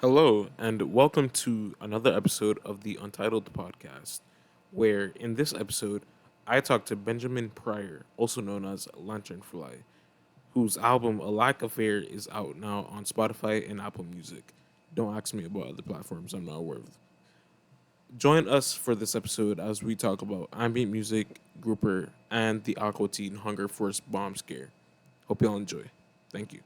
Hello, and welcome to another episode of the Untitled podcast, where in this episode, I talk to Benjamin Pryor, also known as Lanternfly, whose album A Lack of Air is out now on Spotify and Apple Music. Don't ask me about other platforms I'm not aware of. Join us for this episode as we talk about ambient music, grouper, and the Aqua Teen Hunger Force bomb scare. Hope y'all enjoy. Thank you.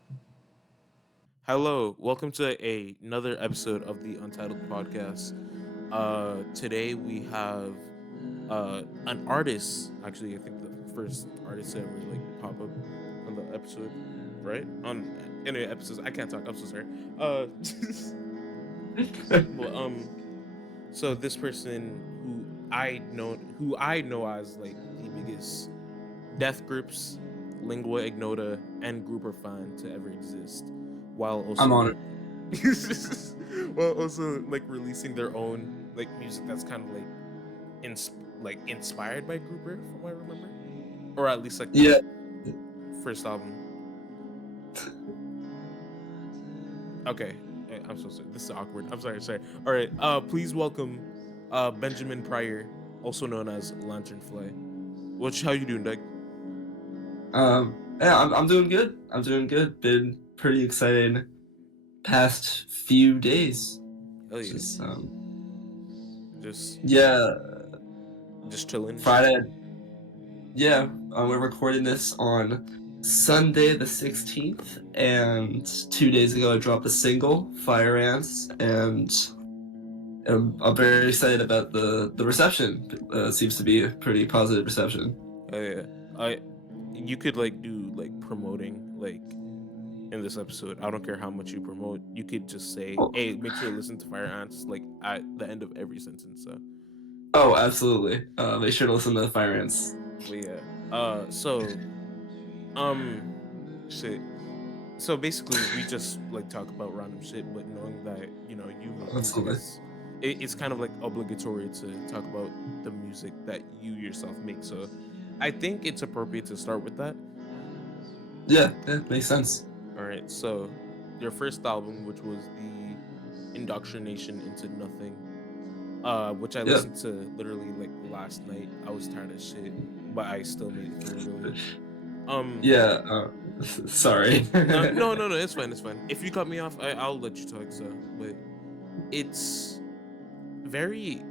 Hello, welcome to another episode of the Untitled podcast. Today we have an artist. Actually, I think the first artist to ever like pop up on the episode, right? On any episodes. I can't talk. I'm so sorry. Uh, well, so this person who I know as like the biggest death grips, lingua ignota, and grouper fan to ever exist, while I'm also on like it. while also like releasing their own like music that's kind of like inspired by grouper from what I remember, or at least like the Yeah. first album. Okay, I'm so sorry. This is awkward. I'm sorry. All right. Please welcome Benjamin Pryor, also known as Lanternfly. How you doing, Doug? I'm doing good. I'm doing good. Been pretty excited past few days. Hell yeah. Just Just yeah, just chilling. Friday. Yeah, we're recording this on Sunday the 16th, and 2 days ago I dropped a single, Fire Ants, and I'm very excited about the reception. Seems to be a pretty positive reception. Oh yeah. I You could like do like promoting like in this episode. I don't care how much you promote. You could just say, Oh, "Hey, make sure to listen to Fire Ants," like at the end of every sentence. So, oh, absolutely. Make sure to listen to the Fire Ants. but yeah. So um, shit. So basically, we just like talk about random shit, but knowing that you make music Absolutely. is it's kind of like obligatory to talk about the music that you yourself make. So, I think it's appropriate to start with that. Yeah, makes sense. All right. So, your first album, which was the Indoctrination into Nothing, which I Yeah. listened to literally like last night. I was tired of shit, but I still made it through early. Um, Yeah. Sorry. no, it's fine, it's fine. If you cut me off, I'll let you talk. So, but it's very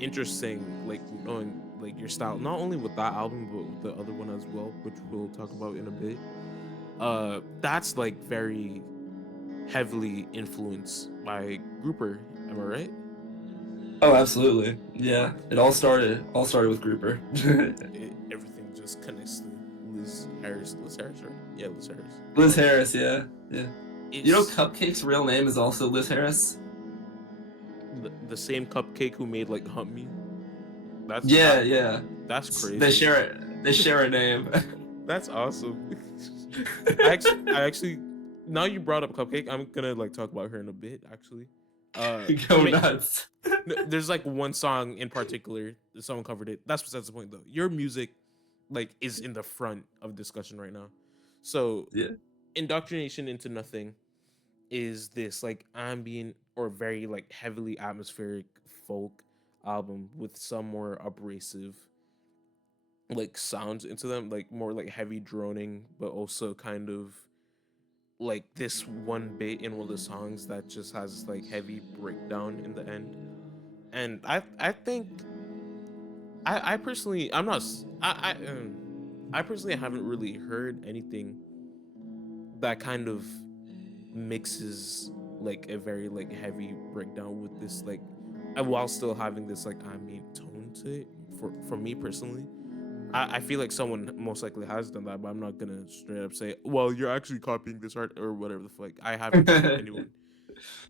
interesting, like knowing like your style, not only with that album, but with the other one as well, which we'll talk about in a bit. That's like very heavily influenced by grouper. Am I right? Oh, absolutely. Yeah. It all started with Grouper. Everything just connects to Liz Harris. Liz Harris, right? Yeah, Liz Harris. Liz Harris. Yeah. Yeah. You know, It's Cupcake's real name is also Liz Harris. the same cupcake who made like Hump Me. That's Yeah. Yeah. that's They crazy. share it. They share a name. That's awesome. I actually, now you brought up Cupcake, I'm gonna like talk about her in a bit. Actually, Go nuts. there's like one song in particular that someone covered it. That's besides the point, though. Your music, like, is in the front of discussion right now. So, Yeah. Indoctrination into Nothing is this like ambient or very like heavily atmospheric folk album with some more abrasive like sounds into them, like more like heavy droning, but also kind of like this one bit in one of the songs that just has like heavy breakdown in the end. And I think I personally I'm not s- I personally haven't really heard anything that kind of mixes like a very like heavy breakdown with this like while still having this like ambient tone to it. For me personally, I feel like someone most likely has done that, but I'm not gonna straight up say, "Well, you're actually copying this art" or whatever the fuck. I haven't heard anyone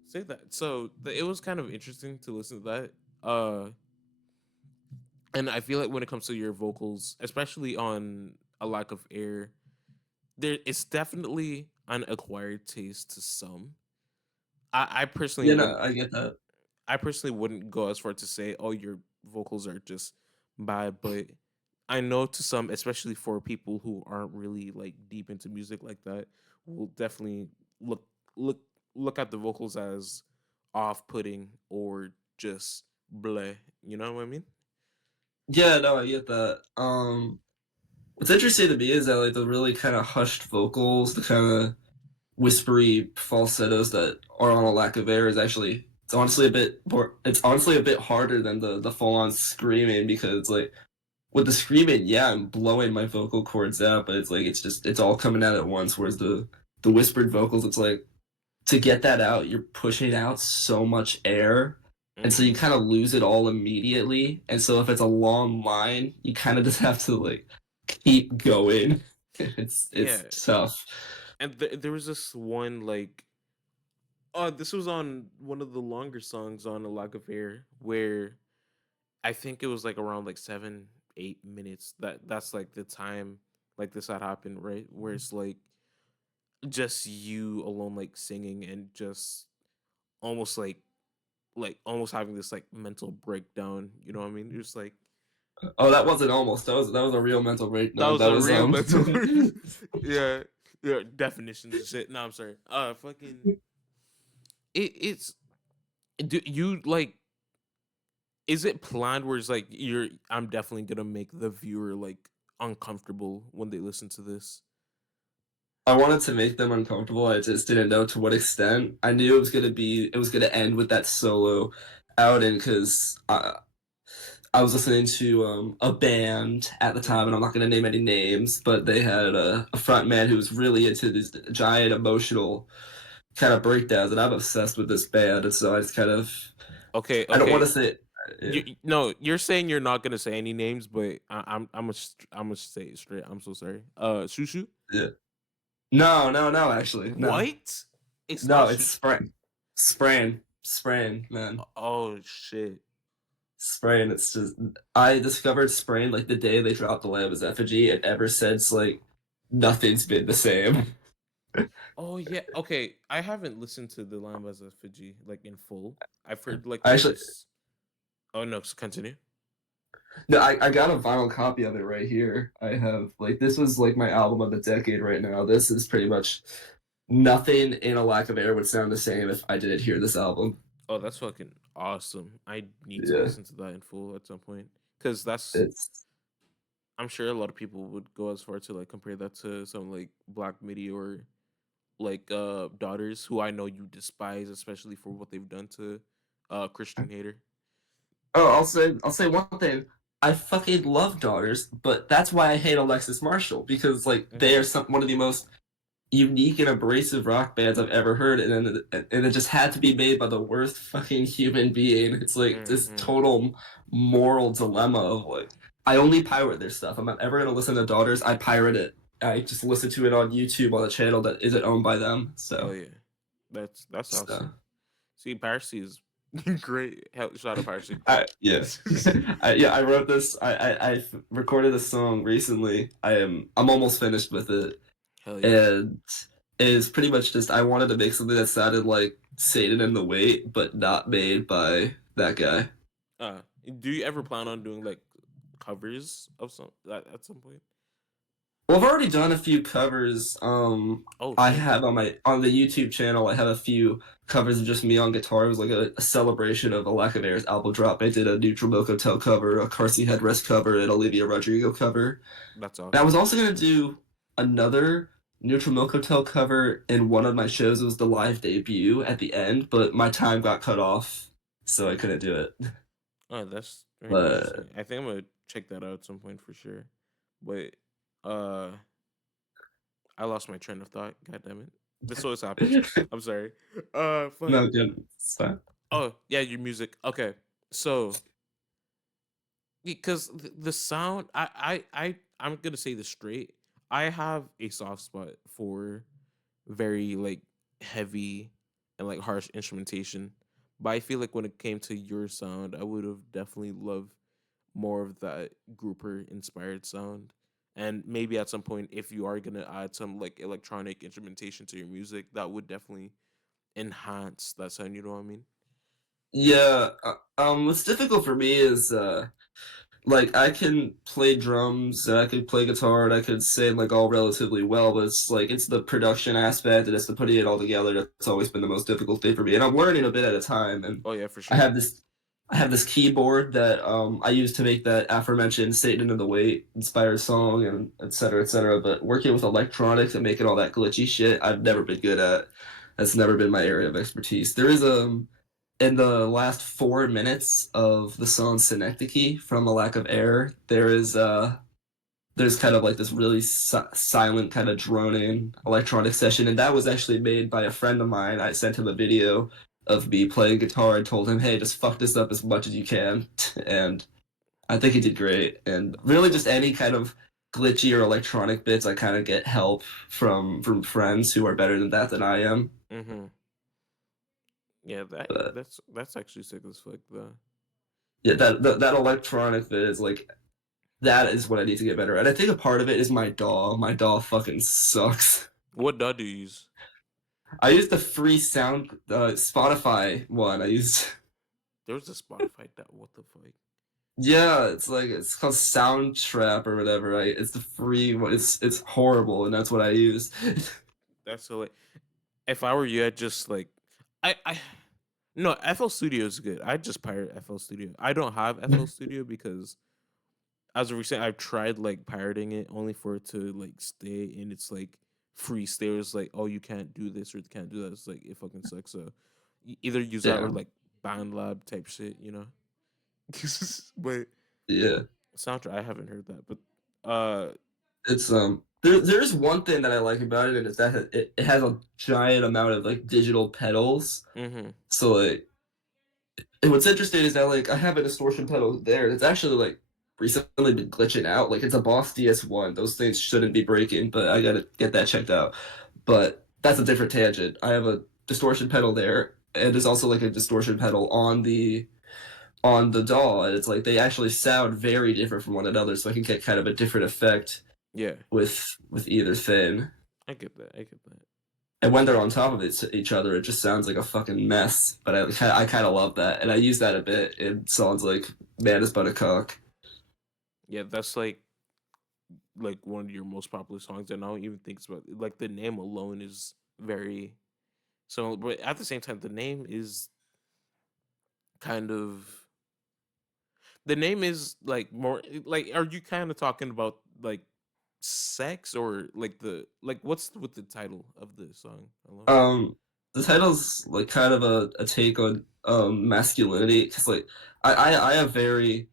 say that, so it was kind of interesting to listen to that. And I feel like when it comes to your vocals, especially on "A Lack of Air," there it's definitely an acquired taste to some. I personally Yeah. No, wouldn't. I get that. I personally wouldn't go as far to say, "Oh, your vocals are just bad," but I know to some, especially for people who aren't really like deep into music like that, will definitely look look. look at the vocals as off-putting or just bleh. You know what I mean? Yeah, no, I get that. What's interesting to me is that like the really kind of hushed vocals, the kind of whispery falsettos that are on a lack of air is actually it's honestly a bit more it's honestly a bit harder than the full on screaming because like with the screaming, yeah, I'm blowing my vocal cords out, but it's like it's all coming out at once. Whereas the whispered vocals, it's like to get that out, you're pushing out so much air, and so Mm-hmm. you kind of lose it all immediately. And so if it's a long line, you kind of just have to like keep going. It's Yeah, tough. and there was this one like, oh, this was on one of the longer songs on A Lack of Air where I think it was like around like 7 8 minutes. That's like the time like this had happened, right? Where it's like just you alone like singing and just almost like almost having this like mental breakdown. You know what I mean? You're just like Oh, that wasn't almost. That was a real mental that breakdown. was That a was real mental yeah. Yeah, definitions and shit. No, I'm sorry. Fucking it's do you like is it planned where it's like you're I'm definitely gonna make the viewer like uncomfortable when they listen to this? I wanted to make them uncomfortable. I just didn't know to what extent. I knew it was gonna end with that solo outing because I was listening to a band at the time, and I'm Mm-hmm. not gonna name any names, but they had a front man who was really into these giant emotional kind of breakdowns, and I'm obsessed with this band, and so I just kind of Okay, I don't want okay. to say yeah, No, you're saying you're not gonna say any names, but I'm gonna say it straight. I'm so sorry. Shushu. yeah. No, no, no, actually, no, What? It's no, not it's Shushu. Sprain, man. Oh shit. Sprain. It's just I discovered Sprain like the day they dropped the Lamb's effigy, and ever since like nothing's been the same. Oh yeah. Okay, I haven't listened to the Lambas of Fiji like in full. I've heard like the I actually first. Oh no, continue. no, I got a vinyl copy of it right here. I have like this was like my album of the decade right now. This is pretty much nothing in A Lack of Air would sound the same if I didn't hear this album. Oh, that's fucking awesome. I need to Yeah, listen to that in full at some point because that's. it's I'm sure a lot of people would go as far to like compare that to some like Black Midi or like Daughters, who I know you despise, especially for what they've done to Christian Hater. oh I'll say one thing. I fucking love Daughters, but that's why I hate Alexis Marshall because like they Mm-hmm. are one of the most unique and abrasive rock bands I've ever heard, and it just had to be made by the worst fucking human being. It's like this Mm-hmm. total moral dilemma of like I only pirate their stuff. I'm not ever gonna listen to Daughters. I pirate it. I just listen to it on YouTube on a channel that isn't owned by them. Hell So, yeah, that's so awesome. See, piracy is great. Hell, shout out piracy. yeah, I wrote this. I recorded this song recently. I'm almost finished with it, Hell yeah. and it is pretty much just I wanted to make something that sounded like Satan and the Wait, but not made by that guy. Do you ever plan on doing like covers of some at some point? Well, I've already done a few covers. Oh I shit. have on the YouTube channel. I have a few covers of just me on guitar. It was like a celebration of a Lack of Air's album drop. I did a Neutral Milk Hotel cover, a Car Seat Headrest cover, and Olivia Rodrigo cover. That's And I was awesome. also gonna do another Neutral Milk Hotel cover in one of my shows. It was the live debut at the end, but my time got cut off, so I couldn't do it. Oh, that's very But interesting. I think I'm gonna check that out at some point for sure. But uh I lost my train of thought. God damn it. This always happens. I'm sorry. Fuck. no, good. It's fine. Oh yeah, your music. Okay, so because the sound, I'm gonna say this straight. I have a soft spot for very like heavy and like harsh instrumentation, but I feel like when it came to your sound, I would have definitely loved more of that grouper inspired sound. And maybe at some point, if you are gonna add some like electronic instrumentation to your music, that would definitely enhance that sound. You know what I mean? Yeah, what's difficult for me is like I can play drums and I could play guitar and I could sing like all relatively well, but it's like it's the production aspect and it's the putting it all together that's always been the most difficult thing for me. And I'm learning a bit at a time. And Oh yeah, for I sure. have this I have this keyboard that I use to make that aforementioned Satan in the Weight inspired song and et cetera, et cetera. But working with electronics and making all that glitchy shit, I've never been good at. That's never been my area of expertise. There is in the last 4 minutes of the song Synecdoche from A Lack of Air, there's kind of like this really silent kind of droning electronic session, and that was actually made by a friend of mine. I sent him a video of me playing guitar and told him, "Hey, just fuck this up as much as you can," and I think he did great. And really, just any kind of glitchy or electronic bits, I kind of get help from friends who are better than that than I am. Mm-hmm. Yeah, But that's actually sick as fuck though. yeah, that electronic bit is like that is what I need to get better at. I think a part of it is my DAW. My DAW fucking sucks. What DAW do you use? I used the free sound Spotify one. I used There was a Spotify DAW. What the fuck? yeah, it's like it's called Soundtrap or whatever. Right? It's the free one. It's horrible, and that's what I use. That's so like, if I were you, I'd just like, I no, FL Studio is good. I just pirate FL Studio. I don't have FL Studio because as of recent, I've tried like pirating it only for it to like stay in its like free state. It's like, oh, you can't do this or you can't do that. It's like it fucking sucks. So either use that or Yeah, like BandLab type shit, you know. But yeah. soundtrack, I haven't heard that, but uh, It's there's one thing that I like about it, and it's that it has a giant amount of like digital pedals. mm-hmm, So like and what's interesting is that like I have a distortion pedal there. It's actually like recently been glitching out. Like it's a Boss DS1. Those things shouldn't be breaking, but I gotta get that checked out. But that's a different tangent. I have a distortion pedal there, and there's also like a distortion pedal on the DAW. And it's like they actually sound very different from one another, so I can get kind of a different effect yeah, with either thing. I get that, I get that. And when they're on top of each other, it just sounds like a fucking mess. But I kind of love that, and I use that a bit in songs like "Man is But a Cock." Yeah, that's like one of your most popular songs, and I don't even think it's about like the name alone is very so. But at the same time, the name is kind of the name is like more like. Are you kind of talking about like sex or like the like what's with the title of the song alone? Um, the title's like kind of a take on masculinity because like I have very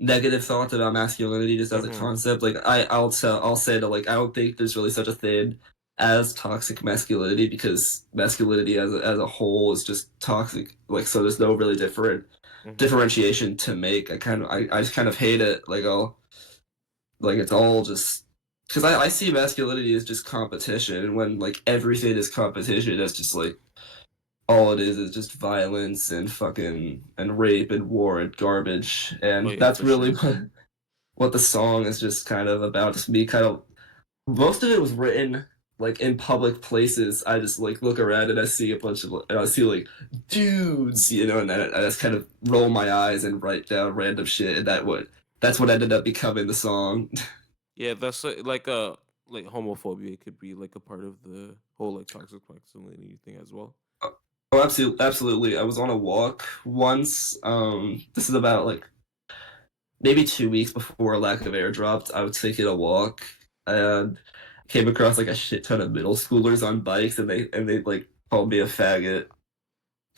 negative thoughts about masculinity just as a Mm-hmm. concept. Like I'll say that like I don't think there's really such a thing as toxic masculinity because masculinity as a whole is just toxic. Like so there's no really Mm-hmm. differentiation to make. I just kind of hate it. Like it's all just because I see masculinity as just competition and when like everything is competition that's just like all it is just violence and fucking and rape and war and garbage Oh and yeah, that's for really sure. what the song is just kind of about. Just me kind of most of it was written like in public places. I just like look around and I see a bunch of and I see like dudes, you know, and I just kind of roll my eyes and write down random shit, and that's what ended up becoming the song. Yeah, that's like homophobia could be like a part of the whole like toxic masculinity thing as well. Oh, absolutely, absolutely. I was on a walk once. This is about like maybe 2 weeks before Lack of Air dropped. I was taking a walk and came across like a shit ton of middle schoolers on bikes, and they like called me a faggot.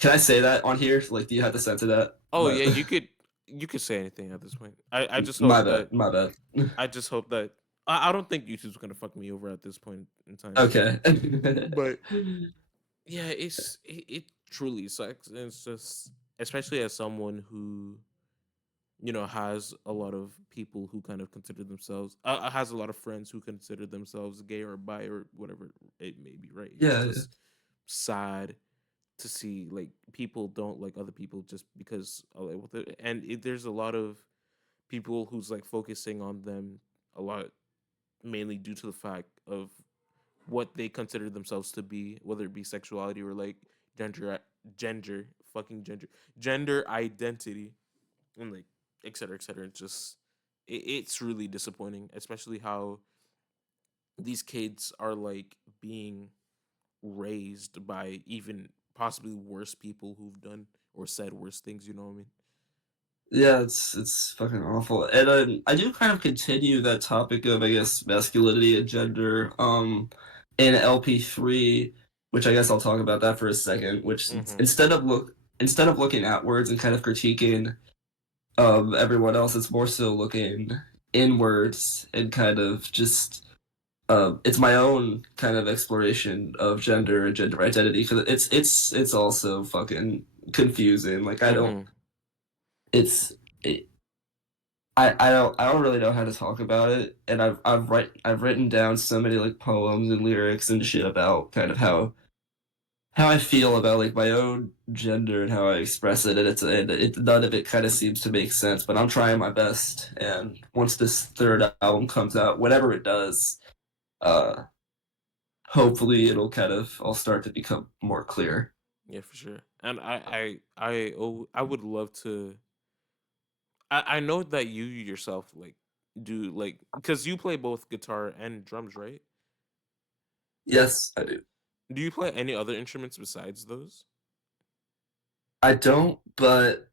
Can I say that on here? Like, do you have to censor that? Oh yeah, you could say anything at this point. I just My hope bad, that my bad. I just hope that I don't think YouTube's gonna fuck me over at this point in time. Okay. But yeah, it truly sucks. And it's just especially as someone who has a lot of people who kind of consider themselves has a lot of friends who consider themselves gay or bi or whatever it may be. Right? It's Yeah, yeah, just sad to see like people don't like other people just because with it. And there's a lot of people who's like focusing on them a lot mainly due to the fact of what they consider themselves to be, whether it be sexuality or like gender gender fucking gender identity. And like etc., etc. Just it's really disappointing, especially how these kids are like being raised by even possibly worse people who've done or said worse things. You know what I mean? Yeah, it's fucking awful. And I do kind of continue that topic of, I guess, masculinity and gender in LP3, which I guess I'll talk about that for a second, which Mm-hmm. instead of looking outwards and kind of critiquing everyone else, it's more so looking inwards and kind of just it's my own kind of exploration of gender and gender identity, because it's also fucking confusing. Like I don't Mm-hmm. it's it, I don't really know how to talk about it, and I've written down so many like poems and lyrics and shit about kind of how I feel about like my own gender and how I express it, and none of it kind of seems to make sense. But I'm trying my best, and once this third album comes out, whatever it does, uh, hopefully it'll kind of all start to become more clear. Yeah, for sure. And I would love to. I know that you yourself like do like because you play both guitar and drums, right? Yes, I do. Do you play any other instruments besides those? I don't, but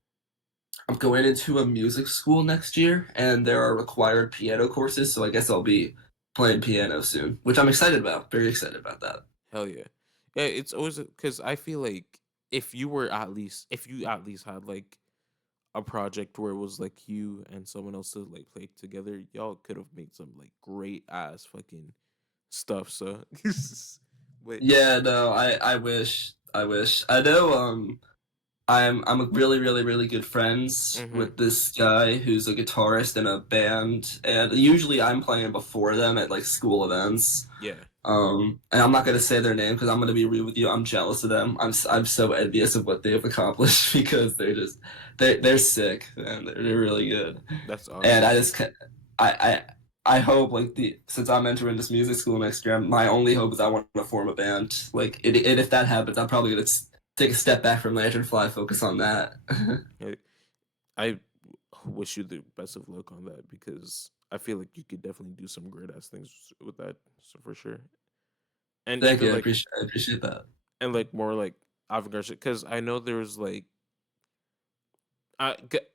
I'm going into a music school next year, and there are required piano courses, so I guess I'll be playing piano soon, which I'm excited about. Very excited about that. Hell yeah, yeah. It's always because I feel like if you at least had like a project where it was like you and someone else to like play together, y'all could have made some like great ass fucking stuff. So, but Yeah, no, I wish. I know I'm a really, really, really good friends mm-hmm, with this guy who's a guitarist in a band, and usually I'm playing before them at like school events. yeah, And I'm not gonna say their name because I'm gonna be real with you. I'm jealous of them. I'm so envious of what they've accomplished because they're sick and they're really good. that's And awesome. I I hope like the since I'm entering this music school next year, my only hope is I want to form a band. Like and if that happens, I'm probably gonna take a step back from Lanternfly, focus on that. Yeah, I wish you the best of luck on that because I feel like you could definitely do some great ass things with that, so for sure. And Thank even you, like I appreciate that. and like more like avant-garde shit because I know there was like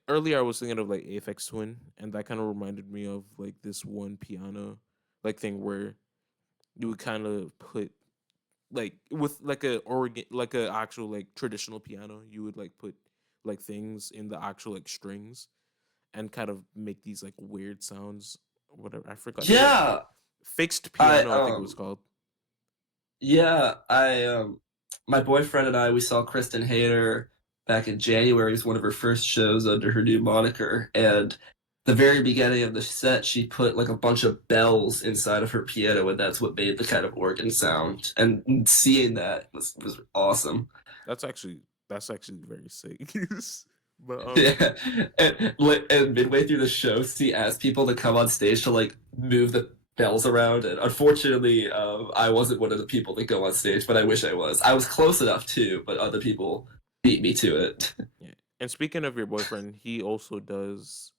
earlier I was thinking of like Aphex Twin, and that kind of reminded me of like this one piano like thing where you would kind of put like with like a organ like a actual like traditional piano, you would like put like things in the actual like strings and kind of make these like weird sounds. Whatever I forgot. It was like Yeah, fixed I piano, I think it was called. Yeah, I my boyfriend and I we saw Kristen Hayter back in January. It was one of her first shows under her new moniker, and the very beginning of the set, she put like a bunch of bells inside of her piano, and that's what made the kind of organ sound. And seeing that was awesome. That's actually very sick. but Yeah, and midway through the show, she asked people to come on stage to like move the bells around, and unfortunately, I wasn't one of the people that go on stage, but I wish I was. I was close enough too, but other people beat me to it. yeah. And speaking of your boyfriend, he also does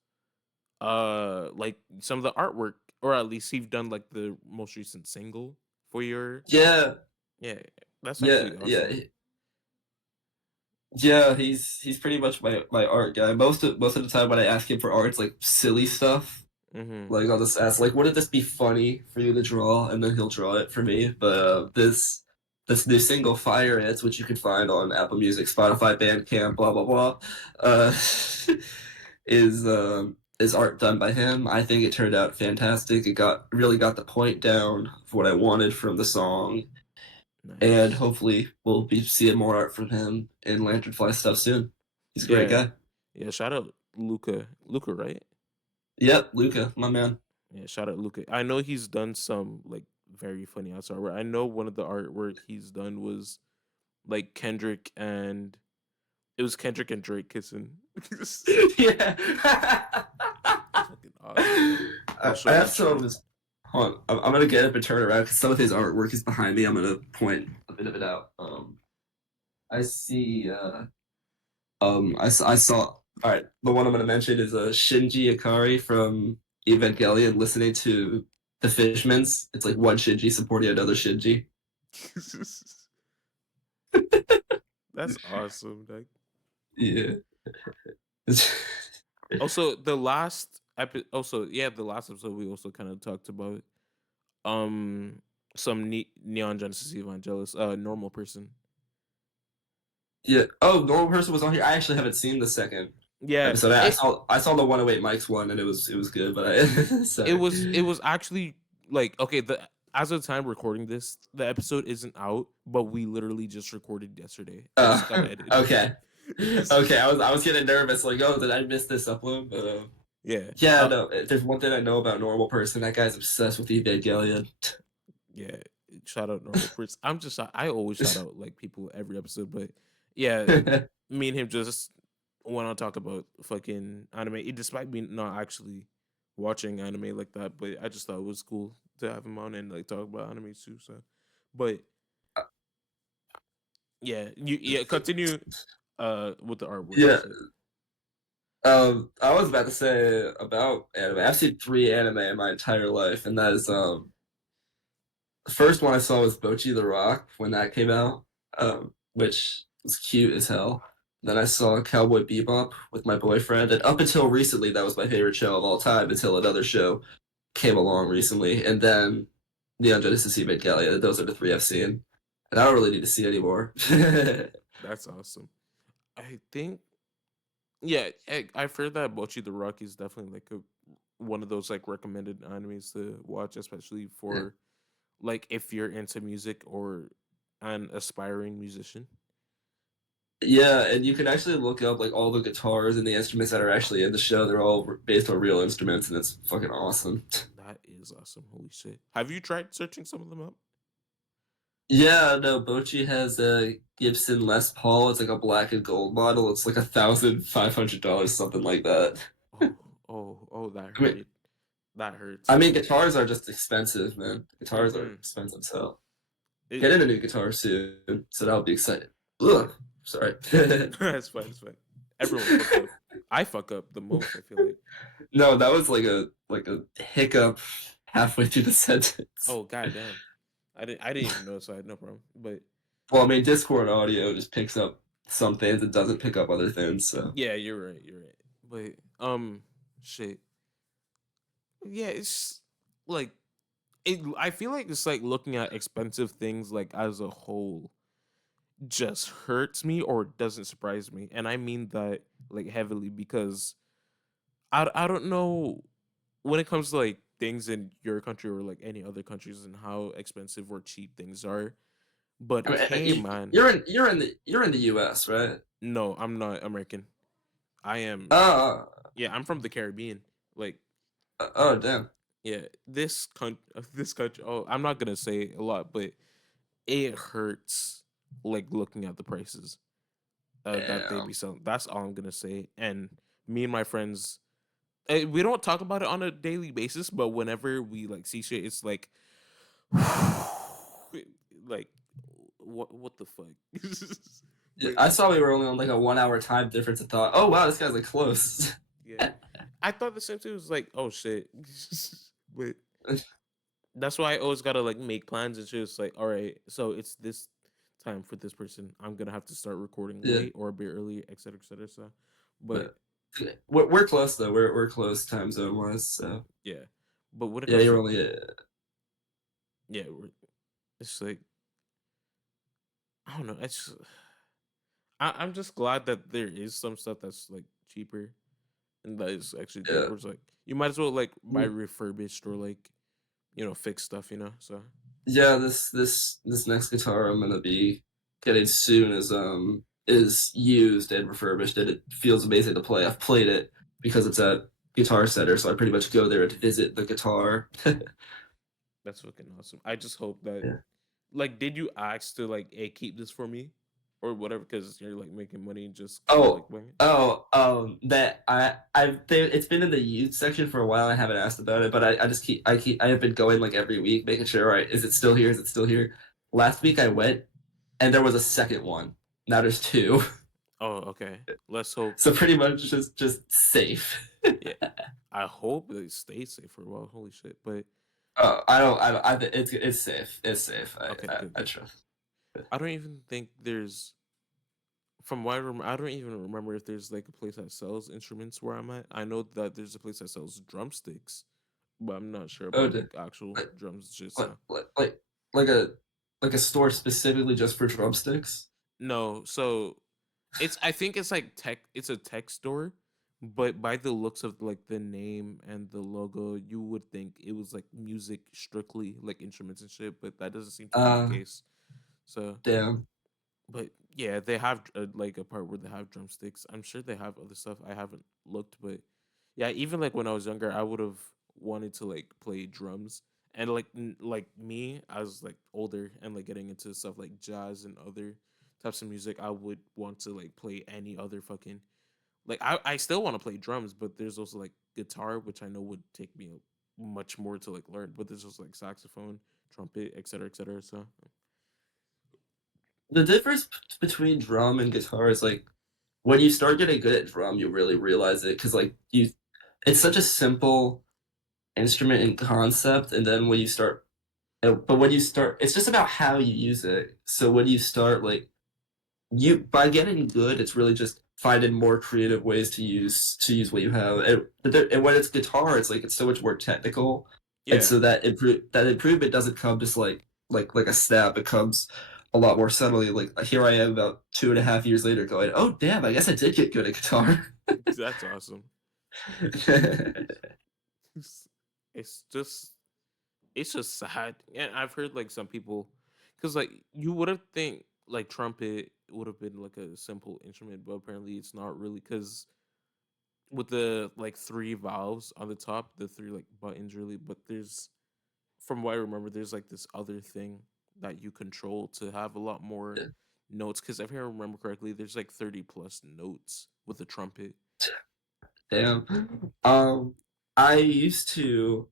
like some of the artwork, or at least he's done like the most recent single for your Yeah, yeah. That's yeah, actually yeah, awesome. yeah. He's pretty much my art guy. Most of the time when I ask him for art, it's like silly stuff. Mm-hmm. Like I'll just ask, like, wouldn't this be funny for you to draw? And then he'll draw it for me. But this new single, Fire Ants, which you can find on Apple Music, Spotify, Bandcamp, blah blah blah, uh, is art done by him. I think it turned out fantastic. It really got the point down of what I wanted from the song, and Nice. hopefully we'll be seeing more art from him in Lanternfly stuff soon. He's a great Yeah. guy. Yeah. Shout out Luca. Luca, right? Yep, Luca, my man. Yeah. Shout out Luca. I know he's done some like very funny outside artwork. I know one of the artwork he's done was like Kendrick and it was Kendrick and Drake kissing. It's Yeah. fucking awesome. I'll I show you have the some of shirt. his. Hold on, I'm gonna get up and turn around because some of his artwork is behind me. I'm gonna point a bit of it out. I see. I saw All right, the one I'm gonna mention is Shinji Ikari from Evangelion listening to the Fishmans. It's like one Shinji supporting another Shinji. That's awesome. Like, Yeah. also the last also yeah, the last episode we also kind of talked about um some Neon Genesis Evangelist, normal person. Yeah. Oh, Normal Person was on here. I actually haven't seen the second Yeah, episode. I it saw I saw the 108 Mike's one, and it was good. But sorry. it was actually like, okay, the as of the time recording this, the episode isn't out, but we literally just recorded yesterday. I just gotta edit it. Okay. Okay. I was getting nervous. Like, oh, did I miss this upload? But Yeah. yeah, no. There's one thing I know about Normal Person. That guy's obsessed with Evangelion. Yeah, shout out normal person. I always shout out like people every episode, but yeah, me and him just went on to talk about fucking anime, despite me not actually watching anime like that. But I just thought it was cool to have him on and like talk about anime too. So, but yeah, yeah, continue with the artwork and Yeah. shit. I was about to say about anime. I've seen 3 anime in my entire life, and that is the first one I saw was Bochi the Rock when that came out, which was cute as hell. Then I saw Cowboy Bebop with my boyfriend, and up until recently, that was my favorite show of all time. Until another show came along recently, and then Neon Genesis Evangelion. Those are the 3 I've seen, and I don't really need to see anymore. That's awesome. I think yeah, I've heard that Bochi the Rock is definitely like a one of those like recommended animes to watch, especially Yeah. for like if you're into music or an aspiring musician. Yeah, and you can actually look up like all the guitars and the instruments that are actually in the show. They're all based on real instruments, and it's fucking awesome. That is awesome. Holy shit. Have you tried searching some of them up? Yeah, no, Bochi has a Gibson Les Paul. It's like a black and gold model. It's like $1,500, something like that. Oh, that I mean, hurt. That hurts. I mean, guitars are just expensive, man. Guitars are Mm-hmm. expensive, so It, getting a new guitar soon. So that'll be exciting. Ugh, sorry. that's fine. It's fine. Everyone fucks up. I fuck up the most. I feel like. No, that was like a hiccup halfway through the sentence. Oh goddamn. I didn't even know, so I had no problem. But Well, I mean, Discord audio just picks up some things. It doesn't pick up other things. So yeah, you're right. You're right. But shit. Yeah, it's like I feel like it's like looking at expensive things like as a whole just hurts me or doesn't surprise me, and I mean that like heavily because I don't know when it comes to like things in your country or like any other countries and how expensive or cheap things are. But I mean, hey, man, you're in the U.S., right? no, I'm not American. I am. Oh, Yeah, I'm from the Caribbean. Like, oh, damn. yeah, this country. Oh, I'm not gonna say a lot, but it hurts like looking at the prices that they Damn. be selling. That's all I'm gonna say. And me and my friends, we don't talk about it on a daily basis, but whenever we like see shit, it's like, like, what the fuck? Yeah, Like, I saw we were only on like a 1 hour time difference. I thought, oh wow, this guy's like close. yeah, I thought the same thing. It was like, oh shit, but that's why I always gotta like make plans and shit. It's like, all right, so it's this time for this person. I'm gonna have to start recording Yeah, late or a bit early, etc., etc. So, but but we're close though. We're close time zone wise. So yeah, but when it yeah, comes you're to only yeah, it's like I don't know. It's I'm just glad that there is some stuff that's like cheaper and that is actually good. yeah. Or it's like you might as well like buy Mm. refurbished or like fix stuff. So Yeah, this next guitar I'm gonna be getting soon is used and refurbished, and it feels amazing to play. I've played it because it's at Guitar Center, so I pretty much go there to visit the guitar. that's fucking awesome. I just hope that Yeah. like, did you ask to like, hey, keep this for me or whatever? Because you're like making money and just kind of like Oh, wing it. that it's been in the used section for a while. I haven't asked about it, but I just I have been going like every week, making sure, all right, is it still here? Is it still here? Last week I went, and there was a second one. Now there's two. Oh, okay. Let's hope. So pretty much just safe. Yeah, I hope they stay safe for a while. Holy shit! But It's safe. It's safe. okay, good, I good, good. trust. I don't even think there's. From what I remember, I don't even remember if there's like a place that sells instruments where I'm at. I know that there's a place that sells drumsticks, but I'm not sure Oh, about like actual like drums just like now. like like like a like a store specifically just for drumsticks. No, so it's I think it's like tech. It's a tech store, but by the looks of like the name and the logo, you would think it was like music strictly, like instruments and shit. But that doesn't seem to be the Uh, case. So, Damn. but yeah, they have like a part where they have drumsticks. I'm sure they have other stuff. I haven't looked, but yeah, even like when I was younger, I would have wanted to like play drums. And like like me, I was like older and like getting into stuff like jazz and other types of music. I would want to like play any other fucking like I still want to play drums, but there's also like guitar, which I know would take me much more to like learn. But there's also like saxophone, trumpet, etc., etc. So The difference between drum and guitar is like when you start getting good at drum, you really realize it because like it's such a simple instrument in concept, and then but when you start, it's just about how you use it. So when you start, like you by getting good, it's really just finding more creative ways to use what you have. And when it's guitar, it's like it's so much more technical, and yeah, so that improvement doesn't come just like a snap. It comes a lot more subtly. Like here I am about 2.5 years later, going, "Oh damn, I guess I did get good at guitar." that's awesome. It's it's just it's just sad. And I've heard like some people, because like you would have think like trumpet would have been like a simple instrument, but apparently it's not really because with the like three valves on the top, the three like buttons really, but there's from what I remember, there's like this other thing that you control to have a lot more notes. Because if I remember correctly, there's like 30 plus notes with the trumpet. Damn. I used to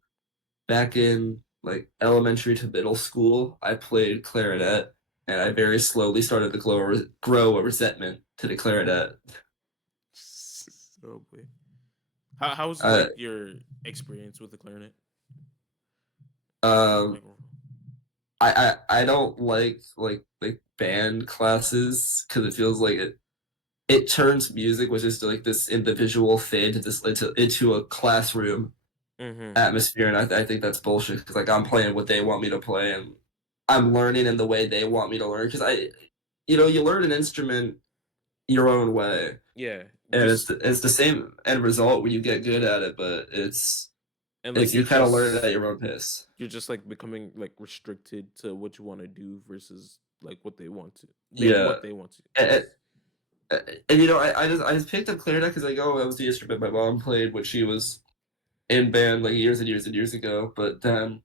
back in like elementary to middle school, I played clarinet, and I very slowly started to grow a resentment to the clarinet. Oh boy. How was Uh, like your experience with the clarinet? um, Like, I don't like band classes because it feels like it turns music, which is like this individual thing, into a classroom mm-hmm. atmosphere, and I think that's bullshit because like I'm playing what they want me to play, and I'm learning in the way they want me to learn because you learn an instrument your own way, Yeah, and just it's the same end result when you get good at it, but and like it's you kind of learn it at your own pace. you're just like becoming like restricted to what you want to do versus like what they want to make Yeah, what they want to. and, and I just picked up clarinet because like that was the instrument my mom played when she was in band like years and years and years ago, but then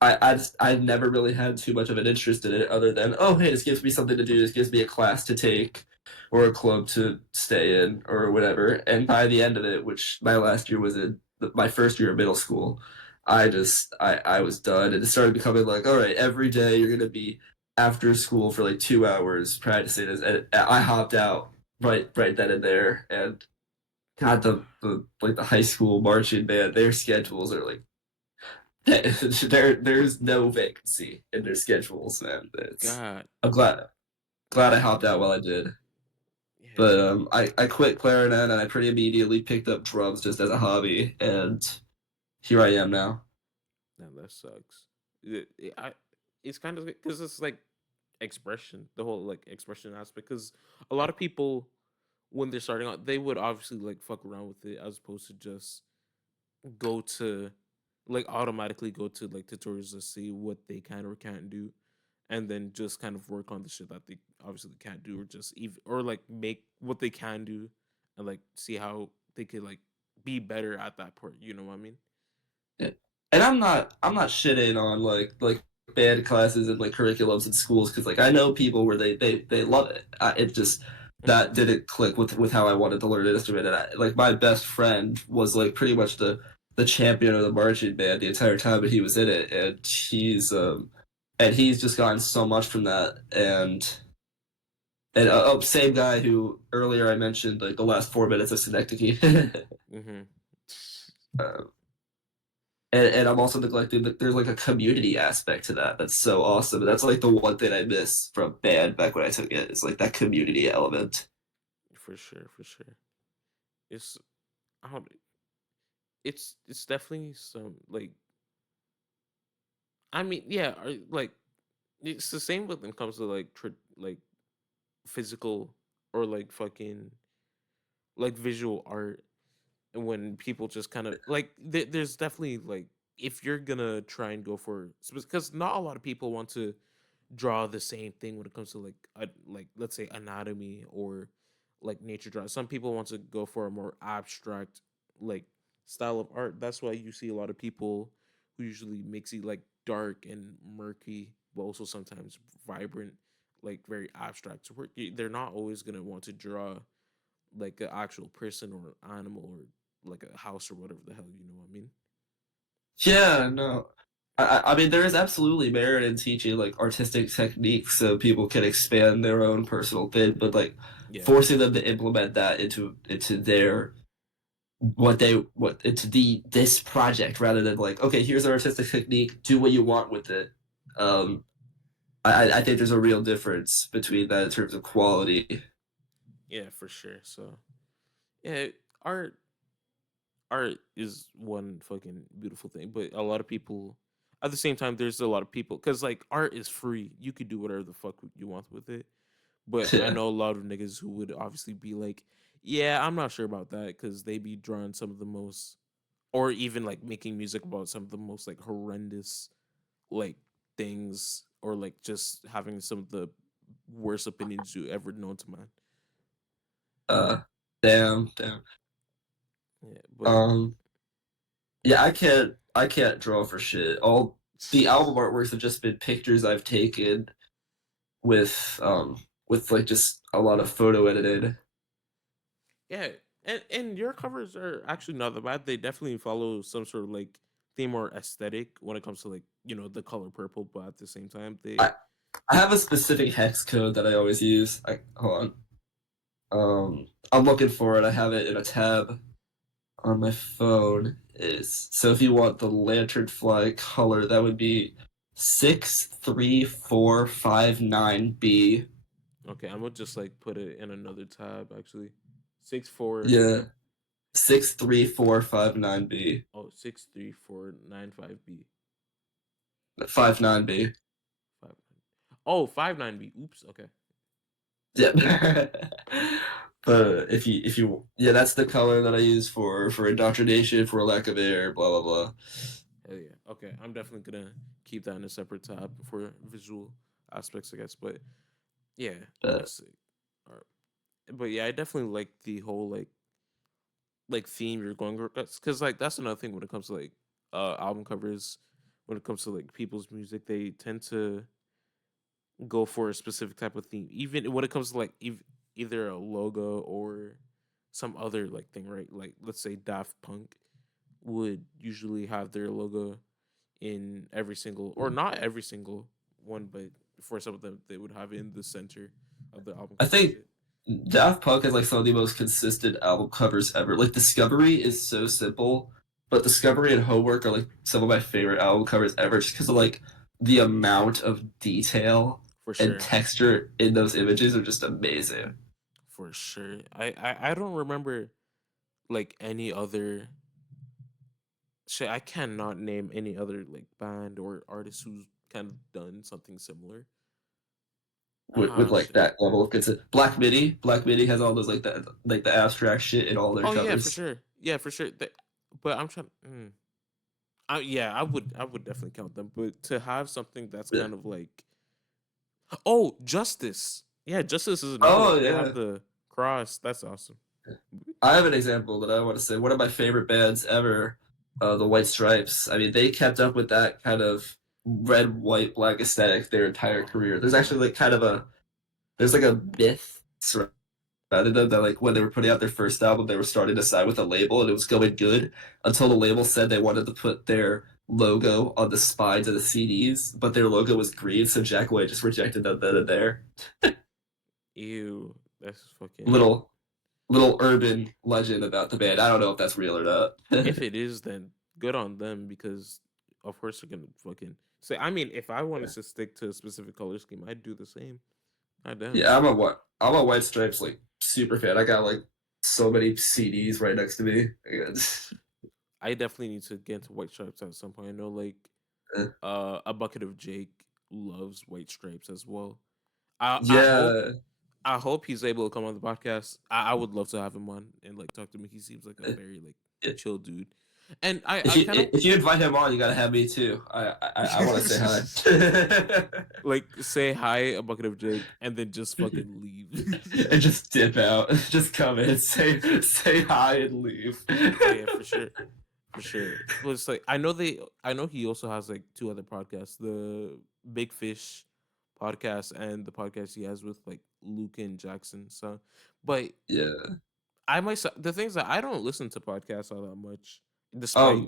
I never really had too much of an interest in it other than, oh, hey, this gives me something to do. This gives me a class to take or a club to stay in or whatever. And by the end of it, which my last year was in my first year of middle school, I was done. And it started becoming like, all right, every day you're going to be after school for like 2 hours practicing this. And I hopped out right then and there. And God, the high school marching band, their schedules are like there's no vacancy in their schedules, man. God, I'm glad I hopped out while I did. yeah, But I quit clarinet and I pretty immediately picked up drums just as a hobby, and here I am now. that sucks. It's kind of because it's like expression, the whole like expression aspect. Because a lot of people when they're starting out, they would obviously like fuck around with it as opposed to just go to like automatically go to like tutorials to see what they can or can't do and then just kind of work on the shit that they obviously can't do or just even or like make what they can do and like see how they could like be better at that part, you know what I mean? Yeah. And I'm not shitting on like band classes and like curriculums in schools because like I know people where they love it. It just that Mm-hmm. didn't click with how I wanted to learn an instrument. And like my best friend was like pretty much the champion of the marching band the entire time that he was in it, and he's just gotten so much from that. And And same guy who earlier I mentioned like the last 4 minutes of Synecdoche. Hmm. um, and I'm also neglecting that there's like a community aspect to that that's so awesome. And that's like the one thing I miss from band back when I took it. It's like that community element. For sure, for sure. It's I don't. It's definitely some like I mean yeah, like it's the same when it comes to like like physical or like fucking like visual art and when people just kind of like there's definitely like if you're gonna try and go for because not a lot of people want to draw the same thing when it comes to like let's say anatomy or like nature draw. Some people want to go for a more abstract like style of art. That's why you see a lot of people who usually mix it like dark and murky, but also sometimes vibrant, like very abstract work. They're not always gonna want to draw like an actual person or animal or like a house or whatever the hell, you know what I mean? Yeah, no. I mean, there is absolutely merit in teaching like artistic techniques so people can expand their own personal thing, but like Yeah. forcing them to implement that into their what into the this project rather than like, okay, here's an artistic technique, do what you want with it. Um, I think there's a real difference between that in terms of quality. Yeah, for sure. So yeah, art is one fucking beautiful thing, but a lot of people at the same time there's a lot of people because like art is free. You could do whatever the fuck you want with it. But I Yeah. know a lot of niggas who would obviously be like, yeah, I'm not sure about that because they be drawing some of the most or even like making music about some of the most like horrendous like things or like just having some of the worst opinions you ever known to man. Uh, damn. Yeah, but Um, yeah, I can't draw for shit. All the album artworks have just been pictures I've taken with with like just a lot of photo edited. yeah, and your covers are actually not that bad. They definitely follow some sort of like theme or aesthetic when it comes to like the color purple, but at the same time they I I have a specific hex code that I always use. I hold on. I'm looking for it. I have it in a tab on my phone. Is so if you want the Lanternfly color, that would be 63459B. okay. I'm gonna just like put it in another tab actually. 64 Yeah, 63459B. 63495B 59B. 59B. Oops. Okay. Yeah. But if you yeah, that's the color that I use for indoctrination, for lack of air, blah blah blah. Hell yeah. Okay. I'm definitely gonna keep that in a separate tab for visual aspects, I guess. But yeah, Uh, that's sick. All right. But yeah, I definitely like the whole like theme you're going because like that's another thing when it comes to like album covers. When it comes to like people's music, they tend to go for a specific type of theme, even when it comes to like either a logo or some other like thing, right? Like let's say Daft Punk would usually have their logo in every single or not every single one, but for some of them they would have it in the center of the album I cover and think shit. Daft Punk has like some of the most consistent album covers ever. Like Discovery is so simple, but Discovery and Homework are like some of my favorite album covers ever just because of like the amount of detail For and sure. texture in those images are just amazing. For sure. I don't remember like any other shit. I cannot name any other like band or artist who's kind of done something similar. With Ah like shit. that level of consent. Black Midi has all those like that like the abstract shit in all their Oh yeah, for covers. sure. Yeah, for sure. But I'm trying. Yeah, I would definitely count them. But to have something that's Yeah. kind of like, oh, Justice. Yeah, Justice is another one. Oh They have yeah. the cross. That's awesome. I have an example that I want to say. One of my favorite bands ever, the White Stripes. I mean, they kept up with that kind of red, white, black aesthetic their entire career. There's actually like kind of there's like a myth surrounding them that like when they were putting out their first album, they were starting to sign with a label and it was going good until the label said they wanted to put their logo on the spines of the CDs, but their logo was green, so Jack White just rejected them then and there. Ew, that's fucking. Little urban legend about the band. I don't know if that's real or not. If it is, then good on them because, of course, they're gonna fucking say. I mean, if I wanted to stick to a specific color scheme, I'd do the same. God damn. Yeah, I'm a White Stripes like super fan. I got like so many CDs right next to me. I definitely need to get into White Stripes at some point. I know, like, a bucket of Jake loves White Stripes as well. I hope Yeah. I hope he's able to come on the podcast. I would love to have him on and like talk to me. He seems like a very like chill dude, and I kind of If you invite him on, you gotta have me too. I want to say hi. like say hi a bucket of Jake and then just fucking leave. And just dip out. Just come in, say hi, and leave. Oh yeah, for sure. For sure. But it's like I know he also has like two other podcasts, the Big Fish podcast and the podcast he has with like Luke and Jackson. So but Yeah. I myself the things that I don't listen to podcasts all that much,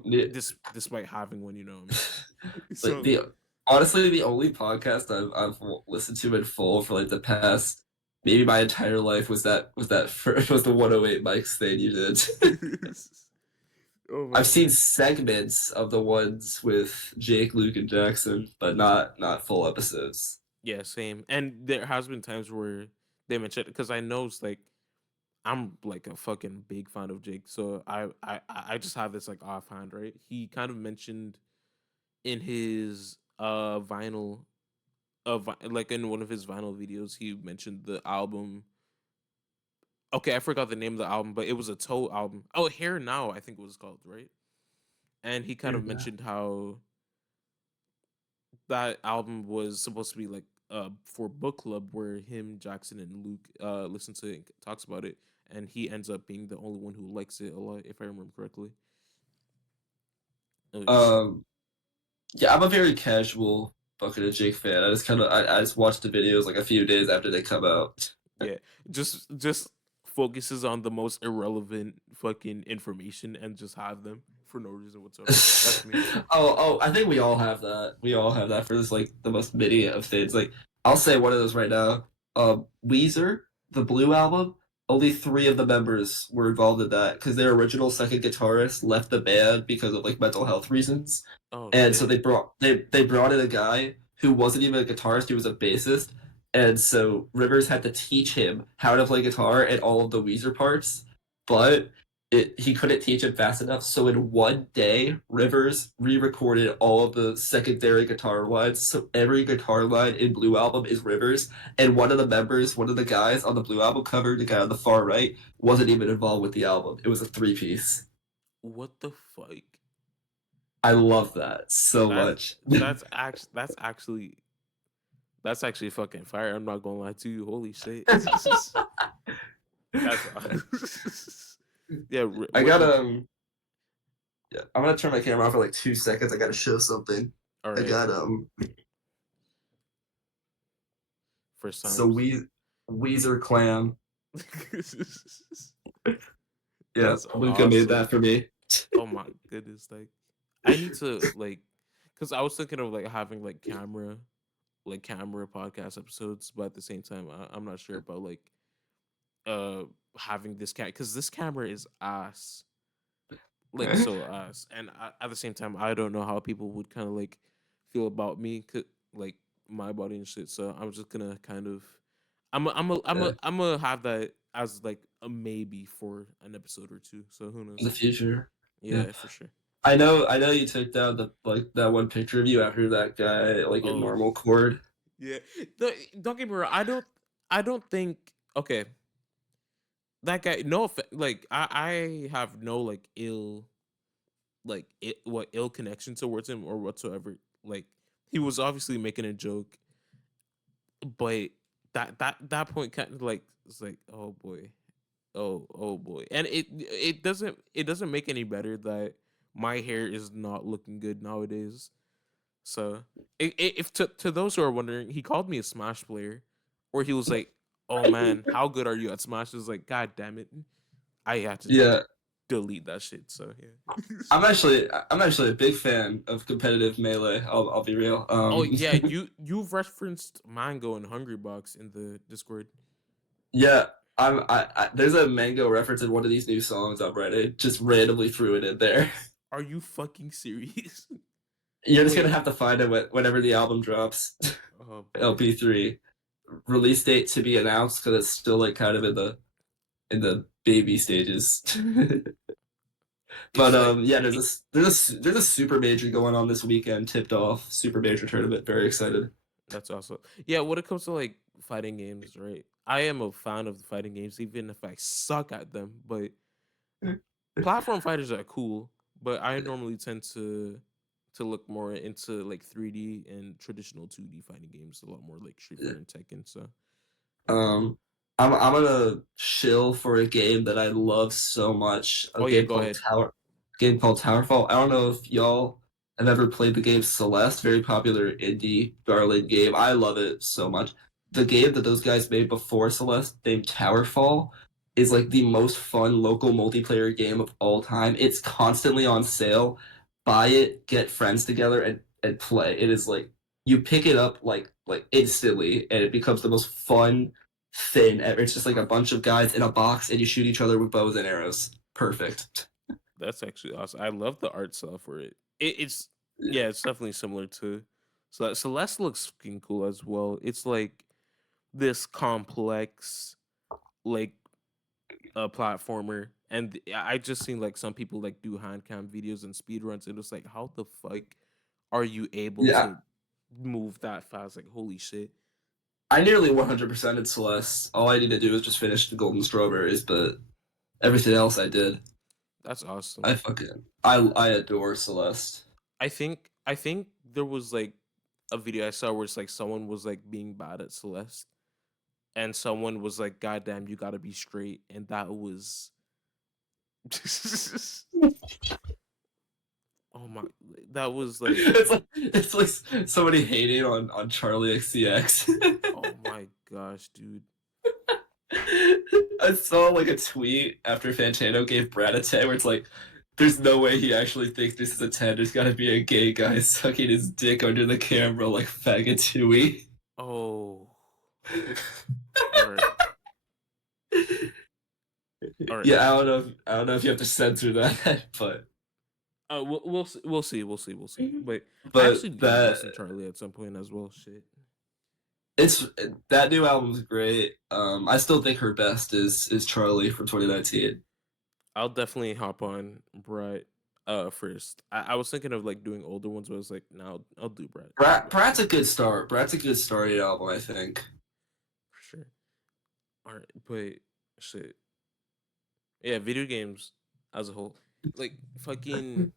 Yeah. despite having one, you know what I mean? Like So the honestly, the only podcast I've listened to in full for like the past maybe my entire life was that first was the 108 mics thing you did. oh my I've seen god. segments of the ones with Jake, Luke, and Jackson, but not full episodes. Yeah, same. And there has been times where they mentioned because I know it's like I'm like a fucking big fan of Jake, so I just have this like offhand, right? He kind of mentioned in his vinyl like in one of his vinyl videos, he mentioned the album. Okay, I forgot the name of the album, but it was a Toe album. Oh, Here Now, I think it was called, right? And he kind Hear of that? mentioned how that album was supposed to be like for book club where him, Jackson, and Luke listen to it and talks about it, and he ends up being the only one who likes it a lot, if I remember correctly. Oh shit. Um, yeah, I'm a very casual Bucket of Jake fan. I just watch the videos like a few days after they come out. Yeah, just focuses on the most irrelevant fucking information and just have them for no reason whatsoever. That's me. I think we all have that. We all have that for this like the most mini of things. Like I'll say one of those right now. Weezer, the Blue album, only three of the members were involved in that because their original second guitarist left the band because of like mental health reasons. Oh And so shit. they brought in a guy who wasn't even a guitarist, he was a bassist. And so Rivers had to teach him how to play guitar and all of the Weezer parts. But he couldn't teach him fast enough. So in one day, Rivers re-recorded all of the secondary guitar lines. So every guitar line in Blue Album is Rivers. And one of the members, one of the guys on the Blue Album cover, the guy on the far right, wasn't even involved with the album. It was a three-piece. What the fuck? I love that so That's much. that's actually fucking fire. I'm not gonna lie to you. Holy shit. That's yeah. I got yeah, I'm gonna turn my camera off for like 2 seconds. I gotta show something. All I right. got First so times. Weezer Clam. Yeah, That's Luca made awesome. that for me. Oh my goodness. Like I need to like because I was thinking of like having like camera podcast episodes, but at the same time I'm not sure about like uh having this cat because this camera is ass, like so ass, and at the same time I don't know how people would kind of like feel about me, like my body and shit. So I'm just gonna kind of Yeah, I'm gonna have that as like a maybe for an episode or two. So who in the knows? future. Yeah, Yeah, for sure. I know you took down the like that one picture of you after that guy like in Oh normal chord. yeah. Don't get me wrong. I don't think. Okay, that guy. No, like I have no like ill connection towards him or whatsoever. Like he was obviously making a joke, but that point kind of like it's like oh boy, oh boy, and it doesn't make any better that my hair is not looking good nowadays. So if to those who are wondering, he called me a Smash player, or he was like, "Oh man, how good are you at Smash?" It was like, "God damn it, I had to Yeah, delete that shit." So yeah. I'm actually a big fan of competitive melee. I'll be real. Oh yeah, you've referenced Mango and Hungry Box in the Discord. Yeah, there's a mango reference in one of these new songs on Reddit. Just randomly threw it in there. Are you fucking serious? You're just gonna Wait. have to find it whenever the album drops. Oh boy. LP3 release date to be announced because it's still like kind of in the baby stages. But It's like yeah, there's a super major going on this weekend. Tipped off super major tournament. Very excited. that's awesome. Yeah, when it comes to like fighting games, right? I am a fan of the fighting games, even if I suck at them. But platform fighters are cool. But I normally tend to look more into like 3D and traditional 2D fighting games, a lot more like Street Fighter and Tekken. So Um, I'm gonna shill for a game that I love so much. oh yeah, go ahead. Game called Towerfall. I don't know if y'all have ever played the game Celeste, very popular indie darling game. I love it so much. The game that those guys made before Celeste, named Towerfall, is like the most fun local multiplayer game of all time. It's constantly on sale. Buy it, get friends together, and play. It is like you pick it up like instantly, and it becomes the most fun thing ever. It's just like a bunch of guys in a box, and you shoot each other with bows and arrows. Perfect. That's actually awesome. I love the art style for it. It's Yeah, yeah, it's definitely similar to so Celeste looks fucking cool as well. It's like this complex like a platformer, and I just seen like some people like do hand cam videos and speed runs, and it's like how the fuck are you able yeah. to move that fast? Like holy shit. I nearly 100% in Celeste. All I need to do is just finish the Golden Strawberries, but everything else I did. That's awesome. I adore Celeste. I think there was like a video I saw where it's like someone was like being bad at Celeste, and someone was like, "God damn, you gotta be straight," and that was, oh my, that was like, It's like somebody hating on Charlie XCX. oh my gosh, dude. I saw like a tweet after Fantano gave Brad a 10 where it's like, there's no way he actually thinks this is a 10. There's gotta be a gay guy sucking his dick under the camera like faggot Tui. Oh, all right, all right. Yeah, I don't know if you have to censor that, but We'll see. But I actually but did that listen to Charlie at some point as well. Shit, it's that new album's great. I still think her best is Charlie from 2019. I'll definitely hop on Brett first. I was thinking of like doing older ones, but I was like, no, I'll do Brett. I'll do Brett Brad's a good start. Brad's a good starting album, I think. for sure. All right, but shit, yeah, video games as a whole, like fucking.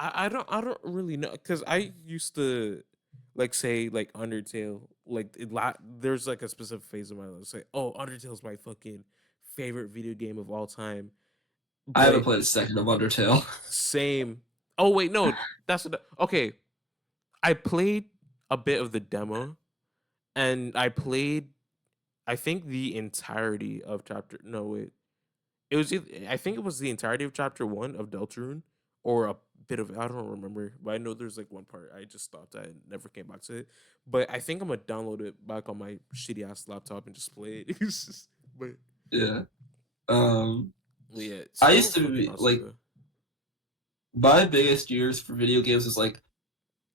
I don't really know because I used to like say like Undertale like there's like a specific phase of my life say oh Undertale's my fucking favorite video game of all time, I haven't but played a second of Undertale. same. Oh wait, no, okay. I played a bit of the demo, and I played I think the entirety of chapter. No wait, I think it was the entirety of chapter one of Deltarune, or a bit of I don't remember, but I know there's like one part I just stopped at and never came back to it. But I think I'm gonna download it back on my shitty ass laptop and just play it. But Yeah. Um, yeah, it's I still used to fucking be awesome like though. my biggest years for video games was like